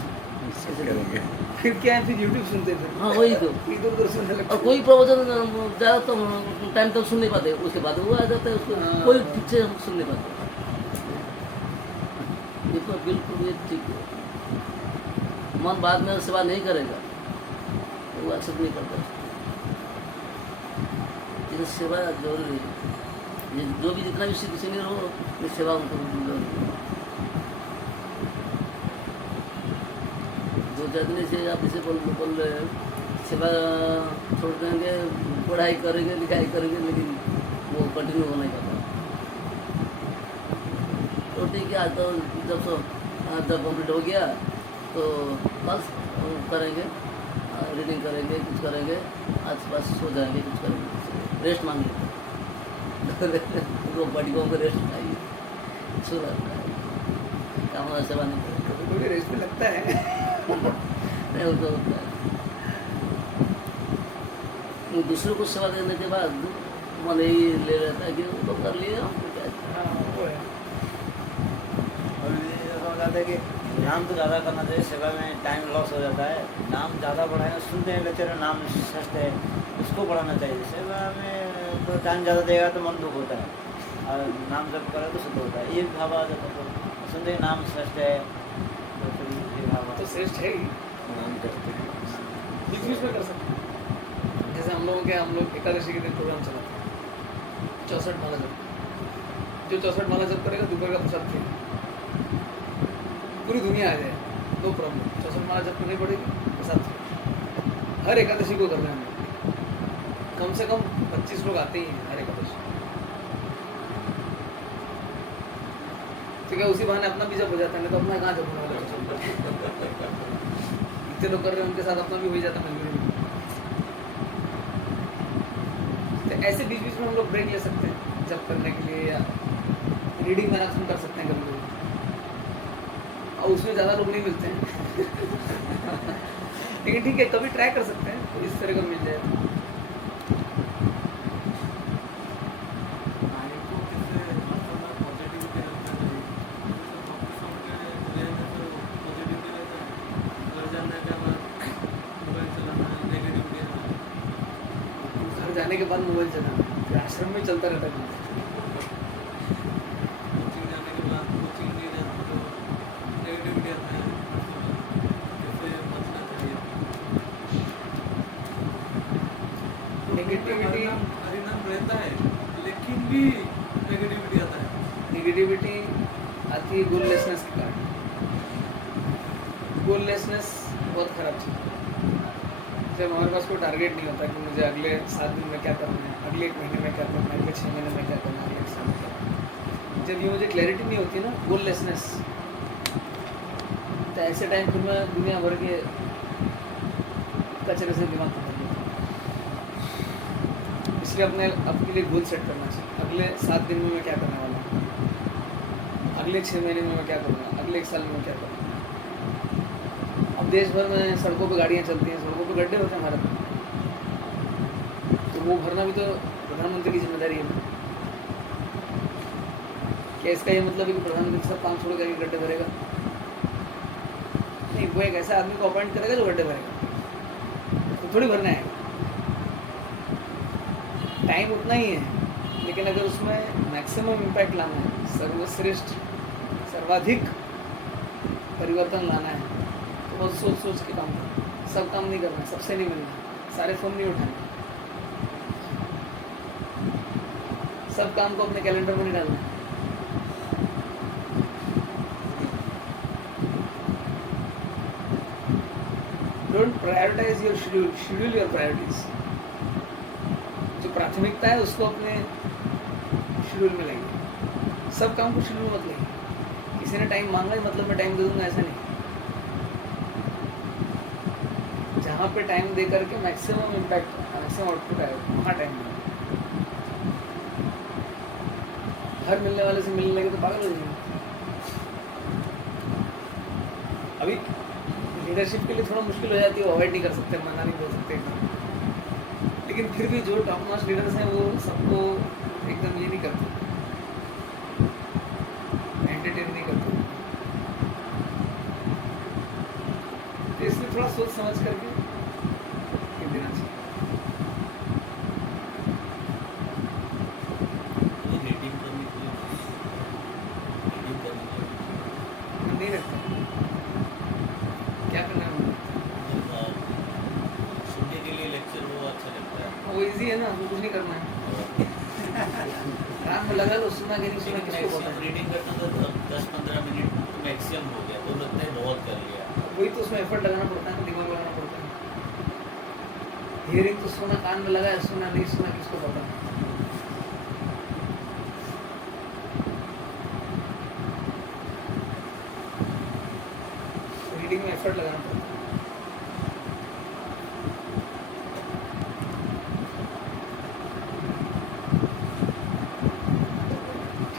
ऐसे करेंगे। फिर क्या है, फिर यूट्यूब सुनते हैं, हाँ वही तो। इधर उधर सुनने लगते और हैं। कोई प्रवचन ज़्यादा तो टाइम तक सुन नहीं पाते, उसके बाद वो आ जाता है, उसको हाँ। कोई ठीक से हम सुन नहीं पाते। ये तो बिल्कुल ये ठीक है। मन बाद में सेवा नहीं करेगा तो वो एक्सेप्ट नहीं करता। ये सेवा जरूरी है, ये जो भी जितना भी सीनियर हो, ये सेवा उनको जरूरी है। 2-4 दिन से आप जैसे बोल रहे हैं, सेवा छोड़ देंगे, पढ़ाई करेंगे, लिखाई करेंगे, लेकिन वो कंटिन्यू हो नहीं पाता। तो ठीक है, आज तो जब कंप्लीट हो गया तो बस करेंगे, रीडिंग करेंगे, कुछ करेंगे, आज बस सो जाएंगे, कुछ करेंगे, रेस्ट मांगेंगे तो बॉडी को रेस्ट चाहिए, सो जाता है, काम हमारा सेवा नहीं करेगा। कभी कभी रेस्ट में लगता है। नहीं होता है। वो दूसरों को सेवा देने के बाद मन यही ले रहता है कि वो तो कर लिए, हमको क्या चाहिए। हाँ, वो है। और ये ऐसा हो जाता है कि नाम तो ज़्यादा करना चाहिए, सेवा में टाइम लॉस हो जाता है। नाम ज़्यादा बढ़ाएंगे, सुनते हैं लेक्चर में नाम सस्त है, उसको बढ़ाना चाहिए। सेवा में तो टाइम ज़्यादा देगा तो मन दुख होता है, और नाम जब करे तो सुख होता है। ये भाव आ जाता है, तो सुनते हैं नाम श्रेष्ठ है, तो फिर ये भाव तो श्रेष्ठ है ही, नाम करते हैं। बीच बीच में कर सकते हैं। जैसे हम लोग एकादशी के दिन प्रोग्राम चलाते हैं, 64 माला जप। जो 64 माला जप करेगा दोपहर का प्रसाद फ्री, पूरी दुनिया आ जाए, नो प्रॉब्लम। 64 माला जप करनी पड़ेगी, प्रसाद फ्री। हर एकादशी को करना है हम लोग। कम से कम 25 लोग आते ही हैं हर एकादशी। तो क्या उसी बहाने अपना भी जप हो जाता है, नहीं तो अपना कहाँ जप होने वाला है। इतने लोग कर रहे हैं, उनके साथ अपना भी हो ही जाता है मजबूरी में। तो ऐसे बीच बीच में हम लोग ब्रेक ले सकते हैं जब करने के लिए, या रीडिंग मैराथन कर सकते हैं कभी कभी, और उसमें ज़्यादा लोग नहीं मिलते हैं। लेकिन ठीक है, कभी ट्राई कर सकते हैं, तो इस तरह का मिल जाए। घर जाने के बाद मोबाइल चलाना, फिर आश्रम में चलता रहता है। नेगेटिविटी रहता है, लेकिन भी नेगेटिविटी आता है। नेगेटिविटी आती है गोललेसनेस के कारण। गोललेसनेस बहुत खराब चीज़ है। जब हमारे पास कोई टारगेट नहीं होता कि मुझे अगले 7 दिन में क्या करना है, अगले 1 महीने में क्या करना है, अगले 6 महीने में क्या करना है, अगले 1 साल में क्या करना है, जब ये मुझे क्लैरिटी नहीं होती ना, गोललेसनेस, तो ऐसे टाइम फिर मैं दुनिया भर के कचरे से दिमाग खत्म करता हूँ। इसलिए अपने लिए गोल सेट करना चाहिए। अगले 7 दिन में मैं क्या करने वाला हूँ, अगले 6 महीने में मैं क्या करूँगा, अगले 1 साल में मैं क्या करूँगा। अब देश भर में सड़कों पे गाड़ियाँ चलती हैं, सड़कों पे गड्ढे होते हैं भारत में, तो वो भरना भी तो प्रधानमंत्री की जिम्मेदारी है। क्या इसका ये मतलब है कि प्रधानमंत्री सब काम छोड़ करके गड्ढे भरेगा? नहीं, वो एक ऐसा आदमी को अपॉइंट करेगा जो गड्ढे भरेगा, तो थोड़ी भरना है। टाइम उतना ही है, लेकिन अगर उसमें मैक्सिमम इम्पैक्ट लाना है, सर्वश्रेष्ठ सर्वाधिक परिवर्तन लाना है, तो बहुत सोच सोच के काम करना है। सब काम नहीं करना है, सबसे नहीं मिलना है, सारे फोन नहीं उठाने, सब काम को अपने कैलेंडर में नहीं डालना है। Don't prioritize your schedule, schedule your priorities. जो प्राथमिकता है उसको अपने शेड्यूल में लाइए, सब काम को शेड्यूल मत लाइए। किसी ने टाइम मांगा है मतलब मैं टाइम दे दूंगा, ऐसा नहीं। जहाँ पे टाइम दे करके मैक्सिमम इम्पैक्ट, मैक्सिमम आउटपुट आए, वहाँ टाइम दो। हर मिलने वाले से मिलने लगे तो पागल हो जाएंगे। अभी लीडरशिप के लिए थोड़ा मुश्किल हो जाती है, अवॉइड नहीं कर सकते, मना नहीं बोल सकते एकदम, लेकिन फिर भी जो टॉप नॉच लीडर्स हैं वो सबको एकदम ये नहीं करते, एंटरटेन नहीं करते। तो इसलिए थोड़ा सोच समझ करके देना चाहिए। रेटिंग करने के लिए नहीं रखते, क्या करना है मुझे? सुनने के लिए लेक्चर वो अच्छा लगता है। वो इजी है ना, वो कुछ नहीं करना है, काम में लगा लो, सुना कि नहीं सुना किसको पता है। रीडिंग करता था तो 10-15 मिनट मैक्सिमम हो गया, तो लगता है बहुत कर लिया। वही तो उसमें एफर्ट लगाना पड़ता है, दिमाग लगाना पड़ता है। हियरिंग तो सुना, कान में लगा है, सुना नहीं सुना किसको पता है। रीडिंग में एफर्ट लगाना पड़ता है।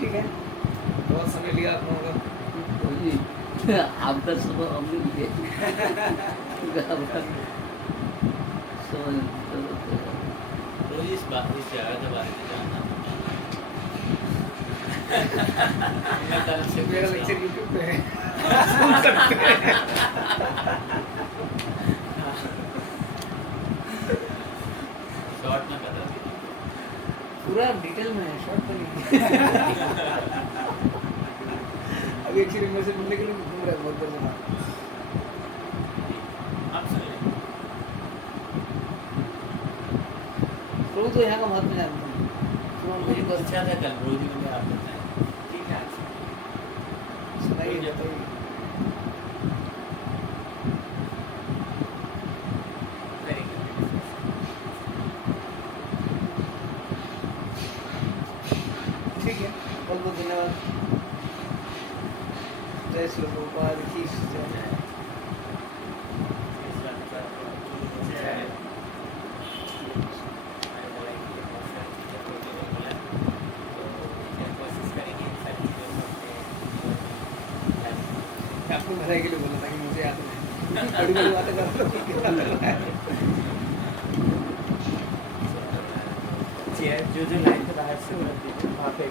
ठीक है, बहुत समय लिया आप लोगों का। वही आपका सुबह हमने लिए समझ रोज इस जगह के बारे में जानना मैं कल से मेरा लेक्चर यूट्यूब पे है, सुन सकते हैं। शॉर्ट में बता दीजिए। पूरा डिटेल में है, शॉर्ट में नहीं। अभी एक्चुअली मेरे से मिलने के लिए घूम रहा है बहुत देर से। आप सुनिए। प्रभु तो यहाँ का महत्व जानते हैं, तो मुझे मुझे बस पूछा था कल, रोज में आप बताएं। ठीक है, आप सुनाइए, बताइए। करेंगे। ठीक है, बहुत बहुत धन्यवाद। जय श्री प्रभुपाद की जय। आपको भलाई के लिए बोला था कि मुझे याद नहीं, बड़ी बड़ी बातें कर रहा जो जो लाइन के बाहर से वहाँ पे